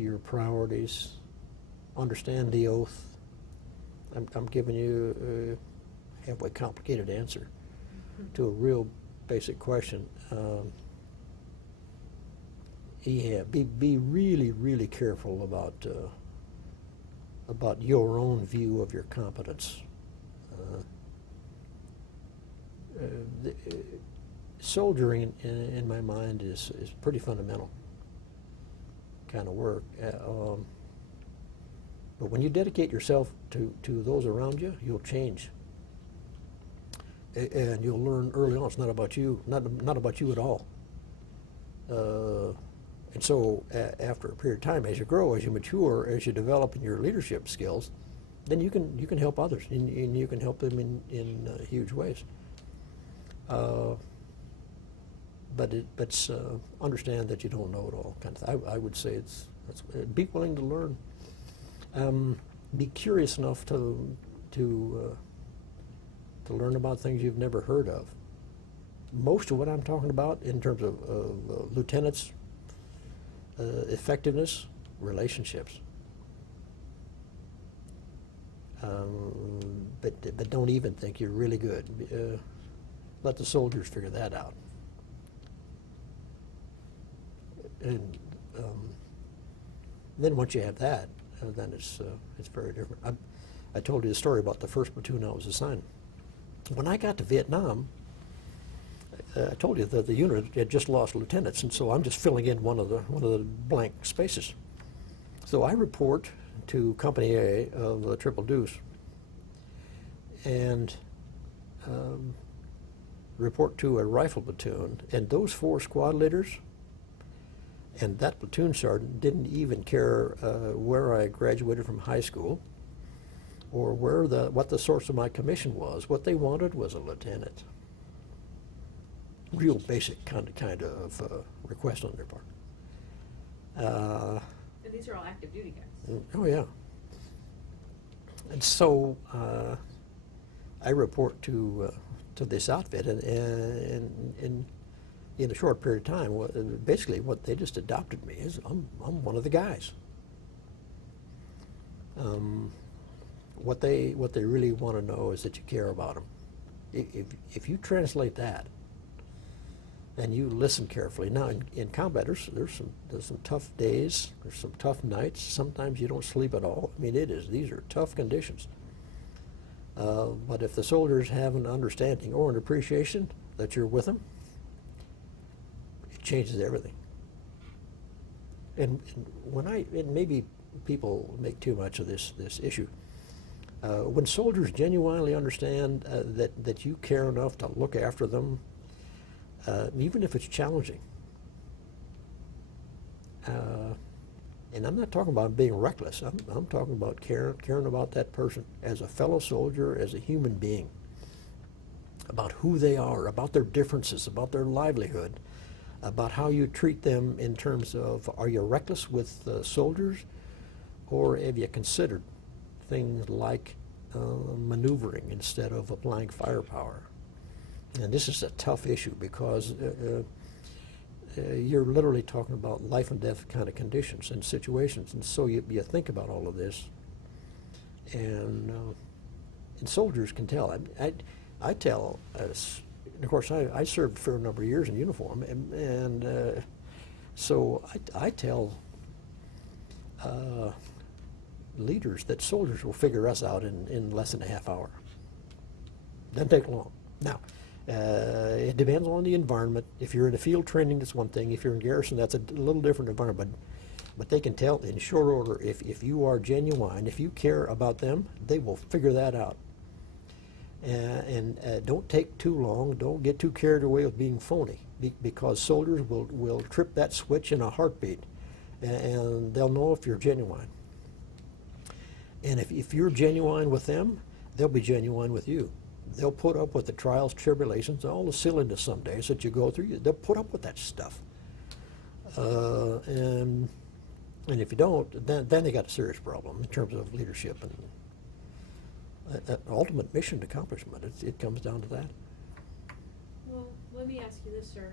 your priorities, understand the oath. I'm giving you a halfway complicated answer to a real basic question. Be really, really careful about your own view of your competence. Soldiering, in my mind, is pretty fundamental kind of work. But when you dedicate yourself to those around you, you'll change. And you'll learn early on it's not about you, not about you at all. And so after a period of time, as you grow, as you mature, as you develop in your leadership skills, then you can help others, and you can help them in huge ways. But understand that you don't know it all. Kind of. I would say be willing to learn. Be curious enough to learn about things you've never heard of. Most of what I'm talking about in terms of lieutenants' effectiveness, relationships. But don't even think you're really good. Let the soldiers figure that out. And then once you have that, then it's very different. I told you the story about the first platoon I was assigned. When I got to Vietnam, I told you that the unit had just lost lieutenants, and so I'm just filling in one of the blank spaces. So I report to Company A of the Triple Deuce, and report to a rifle platoon, and those 4 squad leaders and that platoon sergeant didn't even care where I graduated from high school or what the source of my commission was. What they wanted was a lieutenant. Real basic kind of request on their part. And these are all active duty guys. Oh yeah. And so I report to this outfit, and in a short period of time, basically what they just adopted me is I'm one of the guys. What they really want to know is that you care about them. If you translate that and you listen carefully. Now in combat, there's some tough days, there's some tough nights. Sometimes you don't sleep at all. I mean, these are tough conditions. But if the soldiers have an understanding or an appreciation that you're with them, it changes everything. And maybe people make too much of this issue. When soldiers genuinely understand that you care enough to look after them, even if it's challenging, and I'm not talking about being reckless. I'm talking about caring about that person as a fellow soldier, as a human being. about who they are, about their differences, about their livelihood, about how you treat them in terms of, are you reckless with soldiers, or have you considered things like maneuvering instead of applying firepower? And this is a tough issue because you're literally talking about life and death kind of conditions and situations, and so you think about all of this, and soldiers can tell. I tell, of course, I served a fair number of years in uniform, and so I tell leaders that soldiers will figure us out in less than a half hour. Doesn't take long. Now, it depends on the environment. If you're in a field training, that's one thing. If you're in garrison, that's a little different environment. But they can tell in short order if you are genuine, if you care about them, they will figure that out. And don't take too long. Don't get too carried away with being phony, because soldiers will trip that switch in a heartbeat, and they'll know if you're genuine. And if you're genuine with them, they'll be genuine with you. They'll put up with the trials, tribulations, all the silliness some days that you go through. They'll put up with that stuff. And if you don't, then they got a serious problem in terms of leadership and ultimate mission accomplishment. It comes down to that. Well, let me ask you this, sir.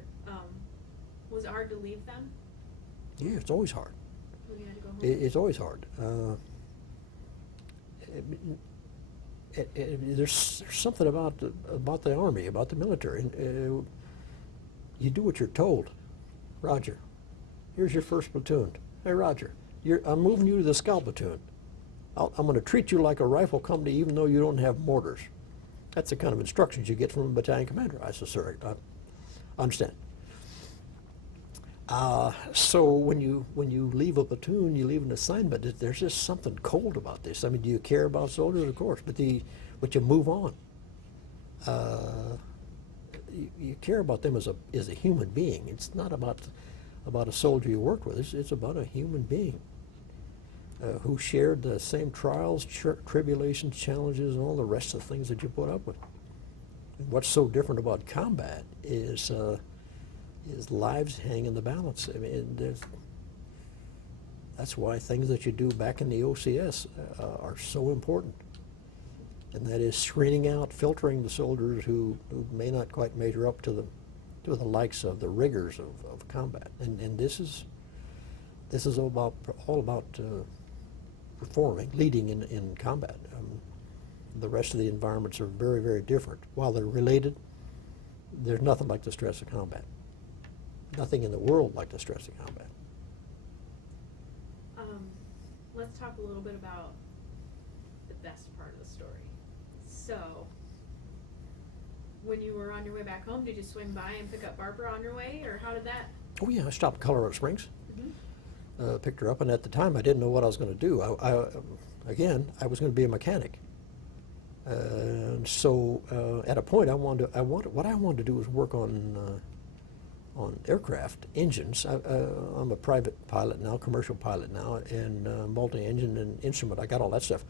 Was it hard to leave them? Yeah, it's always hard. When you had to go home? It's always hard. There's something about the Army, about the military. You do what you're told. Roger, here's your first platoon. Hey, Roger, I'm moving you to the scout platoon. I'm going to treat you like a rifle company even though you don't have mortars. That's the kind of instructions you get from a battalion commander. I said, sir, I understand. So when you leave a platoon, you leave an assignment, there's just something cold about this. I mean, do you care about soldiers? Of course, but you move on. You care about them as a human being. It's not about a soldier you worked with. It's about a human being who shared the same trials, tribulations, challenges, and all the rest of the things that you put up with. And what's so different about combat is lives hang in the balance. I mean, that's why things that you do back in the OCS are so important. And that is screening out, filtering the soldiers who may not quite measure up to the likes of the rigors of combat. And this is all about performing, leading in combat. The rest of the environments are very, very different. While they're related, there's nothing like the stress of combat. Nothing in the world like the stress of combat. Let's talk a little bit about the best part of the story. So, when you were on your way back home, did you swing by and pick up Barbara on your way, or how did that? Oh yeah, I stopped in Colorado Springs, Mm-hmm. Picked her up, and at the time I didn't know what I was going to do. I was going to be a mechanic. So at a point, what I wanted to do was work on aircraft engines. I'm a private pilot now, commercial pilot now, and multi-engine and instrument. I got all that stuff.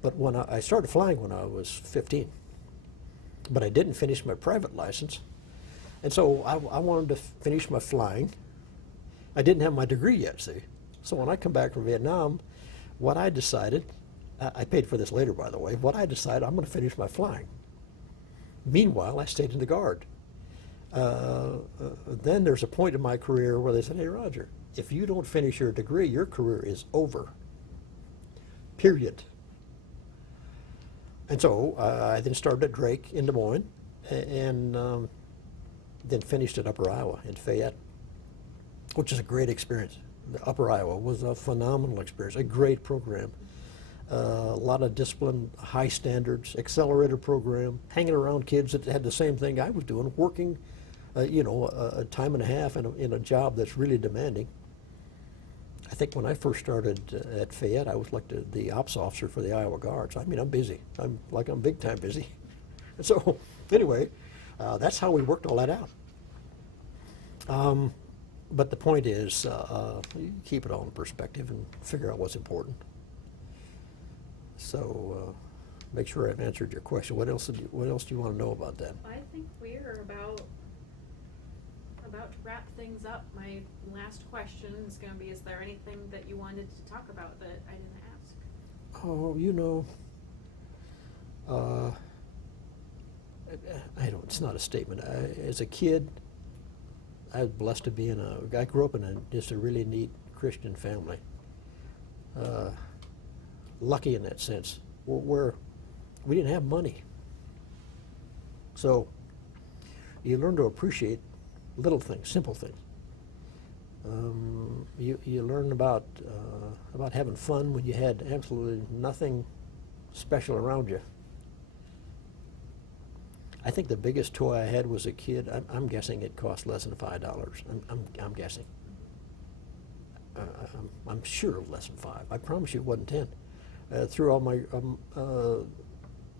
But when I started flying when I was 15, but I didn't finish my private license, and so I wanted to finish my flying. I didn't have my degree yet, see. So when I come back from Vietnam, what I decided, I paid for this later, by the way, what I decided, I'm going to finish my flying. Meanwhile, I stayed in the Guard. Then there's a point in my career where they said, hey, Roger, if you don't finish your degree, your career is over. Period. And so I then started at Drake in Des Moines and then finished at Upper Iowa in Fayette, which is a great experience. Upper Iowa was a phenomenal experience, a great program. A lot of discipline, high standards, accelerator program, hanging around kids that had the same thing I was doing, working a time and a half in a job that's really demanding. I think when I first started at Fayette, I was like the ops officer for the Iowa Guards. I mean, I'm busy. I'm big time busy. And so anyway, that's how we worked all that out. But the point is, you keep it all in perspective and figure out what's important. So make sure I've answered your question. What else do you want to know about that? I think we're about to wrap things up. My last question is going to be, is there anything that you wanted to talk about that I didn't ask? Oh, I don't, it's not a statement. As a kid, I was blessed to be I grew up in just a really neat Christian family. Lucky in that sense, where we didn't have money. So you learn to appreciate little things, simple things. You learn about having fun when you had absolutely nothing special around you. I think the biggest toy I had was a kid. I'm guessing it cost less than $5. I'm guessing. I'm sure less than $5. I promise you it wasn't 10. Through all my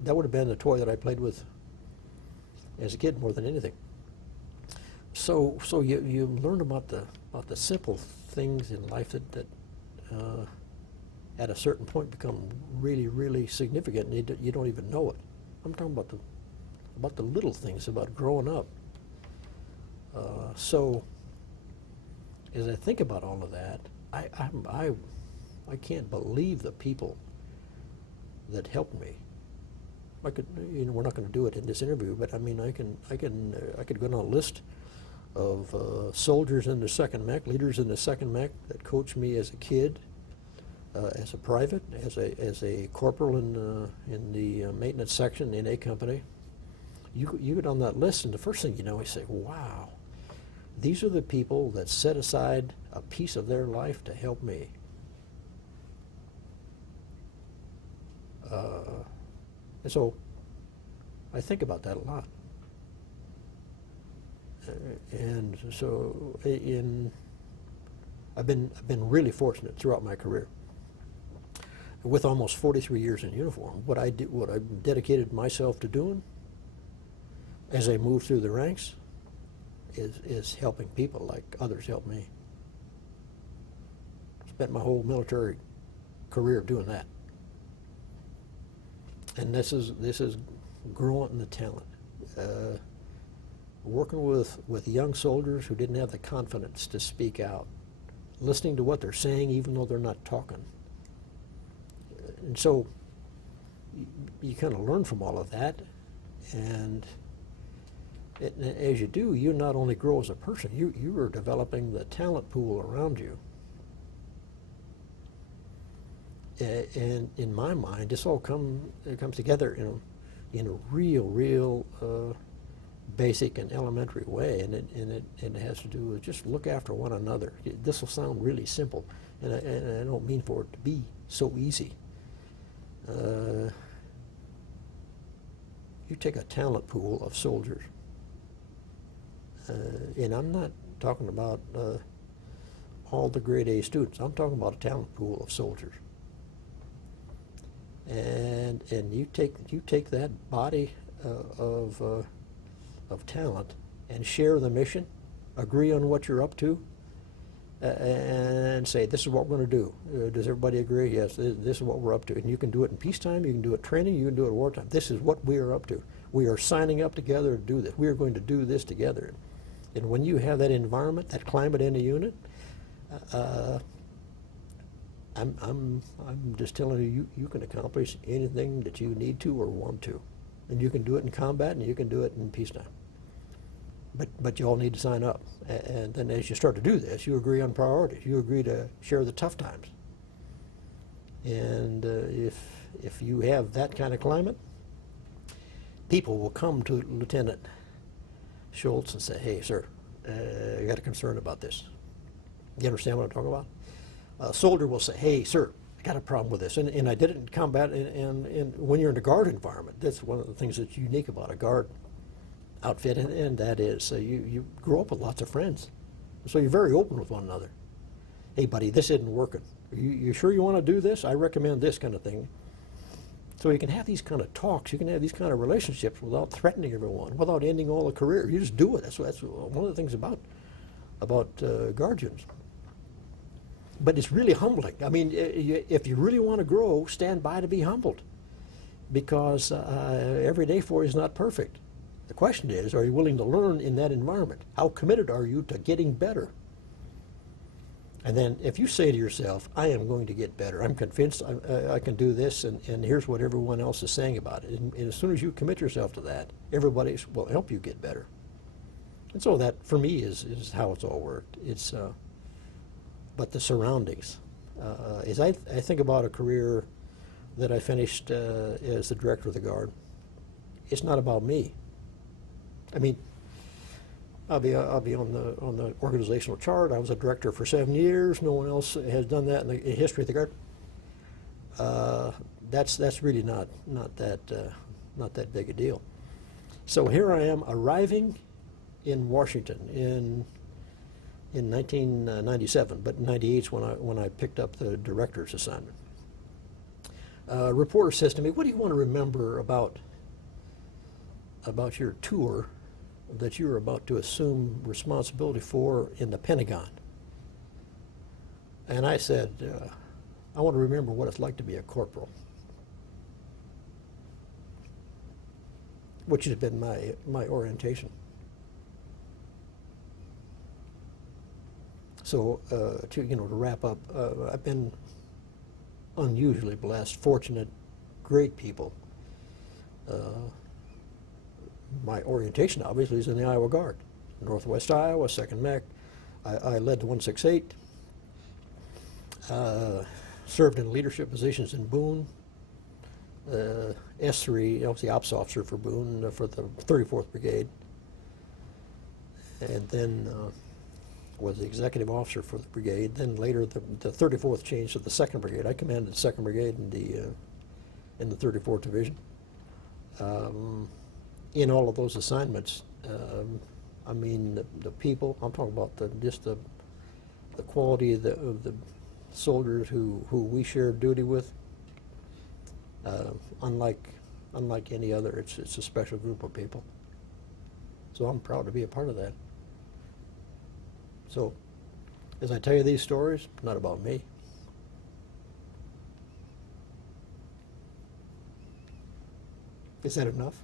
that would have been the toy that I played with as a kid more than anything. So you learn about the simple things in life that at a certain point become really, really significant, and you don't even know it. I'm talking about the little things, about growing up. So as I think about all of that, I can't believe the people that helped me. I could, we're not going to do it in this interview, but I mean, I could go down a list of soldiers in the 2nd Mech, leaders in the 2nd Mech that coached me as a kid, as a private, as a corporal in the maintenance section in A Company. You get on that list, and the first thing you know, you say, wow, these are the people that set aside a piece of their life to help me. And so I think about that a lot. And so I've been really fortunate throughout my career. With almost 43 years in uniform, what I dedicated myself to doing as I moved through the ranks is helping people like others help me. Spent my whole military career doing that. And this is growing the talent. Working with young soldiers who didn't have the confidence to speak out, listening to what they're saying even though they're not talking. And so you kind of learn from all of that, and as you do, you not only grow as a person, you are developing the talent pool around you. And in my mind, this all comes together in a real basic and elementary way, and it has to do with just look after one another. This will sound really simple, and I don't mean for it to be so easy. You take a talent pool of soldiers, and I'm not talking about all the grade A students. I'm talking about a talent pool of soldiers. And you take that body of talent and share the mission, agree on what you're up to, and say, this is what we're going to do. Does everybody agree? Yes, this is what we're up to. And you can do it in peacetime, you can do it training, you can do it in wartime. This is what we are up to. We are signing up together to do this. We are going to do this together. And when you have that environment, that climate in a unit, I'm just telling you, you can accomplish anything that you need to or want to. And you can do it in combat, and you can do it in peacetime. But you all need to sign up. And then as you start to do this, you agree on priorities. You agree to share the tough times. And if you have that kind of climate, people will come to Lieutenant Schultz and say, hey, sir, I got a concern about this. You understand what I'm talking about? A soldier will say, hey, sir, I got a problem with this. And I did it in combat, and when you're in a guard environment, that's one of the things that's unique about a guard outfit, and that is you grow up with lots of friends. So you're very open with one another. Hey, buddy, this isn't working. You sure you want to do this? I recommend this kind of thing. So you can have these kind of talks, you can have these kind of relationships without threatening everyone, without ending all the career. You just do it. That's one of the things about guardians. But it's really humbling. I mean, if you really want to grow, stand by to be humbled. because every day for you is not perfect. The question is, are you willing to learn in that environment? How committed are you to getting better? And then if you say to yourself, I am going to get better, I'm convinced I can do this, and here's what everyone else is saying about it. And as soon as you commit yourself to that, everybody will help you get better. And so that, for me, is how it's all worked. It's, but the surroundings. As I think about a career that I finished as the director of the Guard, it's not about me. I mean, I'll be on the organizational chart. I was a director for 7 years. No one else has done that in the history of the Guard. That's really not that big a deal. So here I am arriving in Washington in 1997, but in '98 is when I picked up the director's assignment. A reporter says to me, "What do you want to remember about your tour that you're about to assume responsibility for in the Pentagon?" And I said, "I want to remember what it's like to be a corporal," which has been my orientation. So to wrap up, I've been unusually blessed, fortunate, great people. My orientation obviously is in the Iowa Guard, Northwest Iowa, 2nd Mech. I led the 168, served in leadership positions in Boone, S3, I was the ops officer for Boone for the 34th Brigade, and then was the executive officer for the brigade. Then later the 34th changed to the 2nd Brigade. I commanded the 2nd Brigade in the 34th Division. In all of those assignments, I mean, the people, I'm talking about just the quality of the soldiers who we shared duty with. Unlike any other, it's a special group of people. So I'm proud to be a part of that. So, as I tell you these stories, not about me. Is that enough?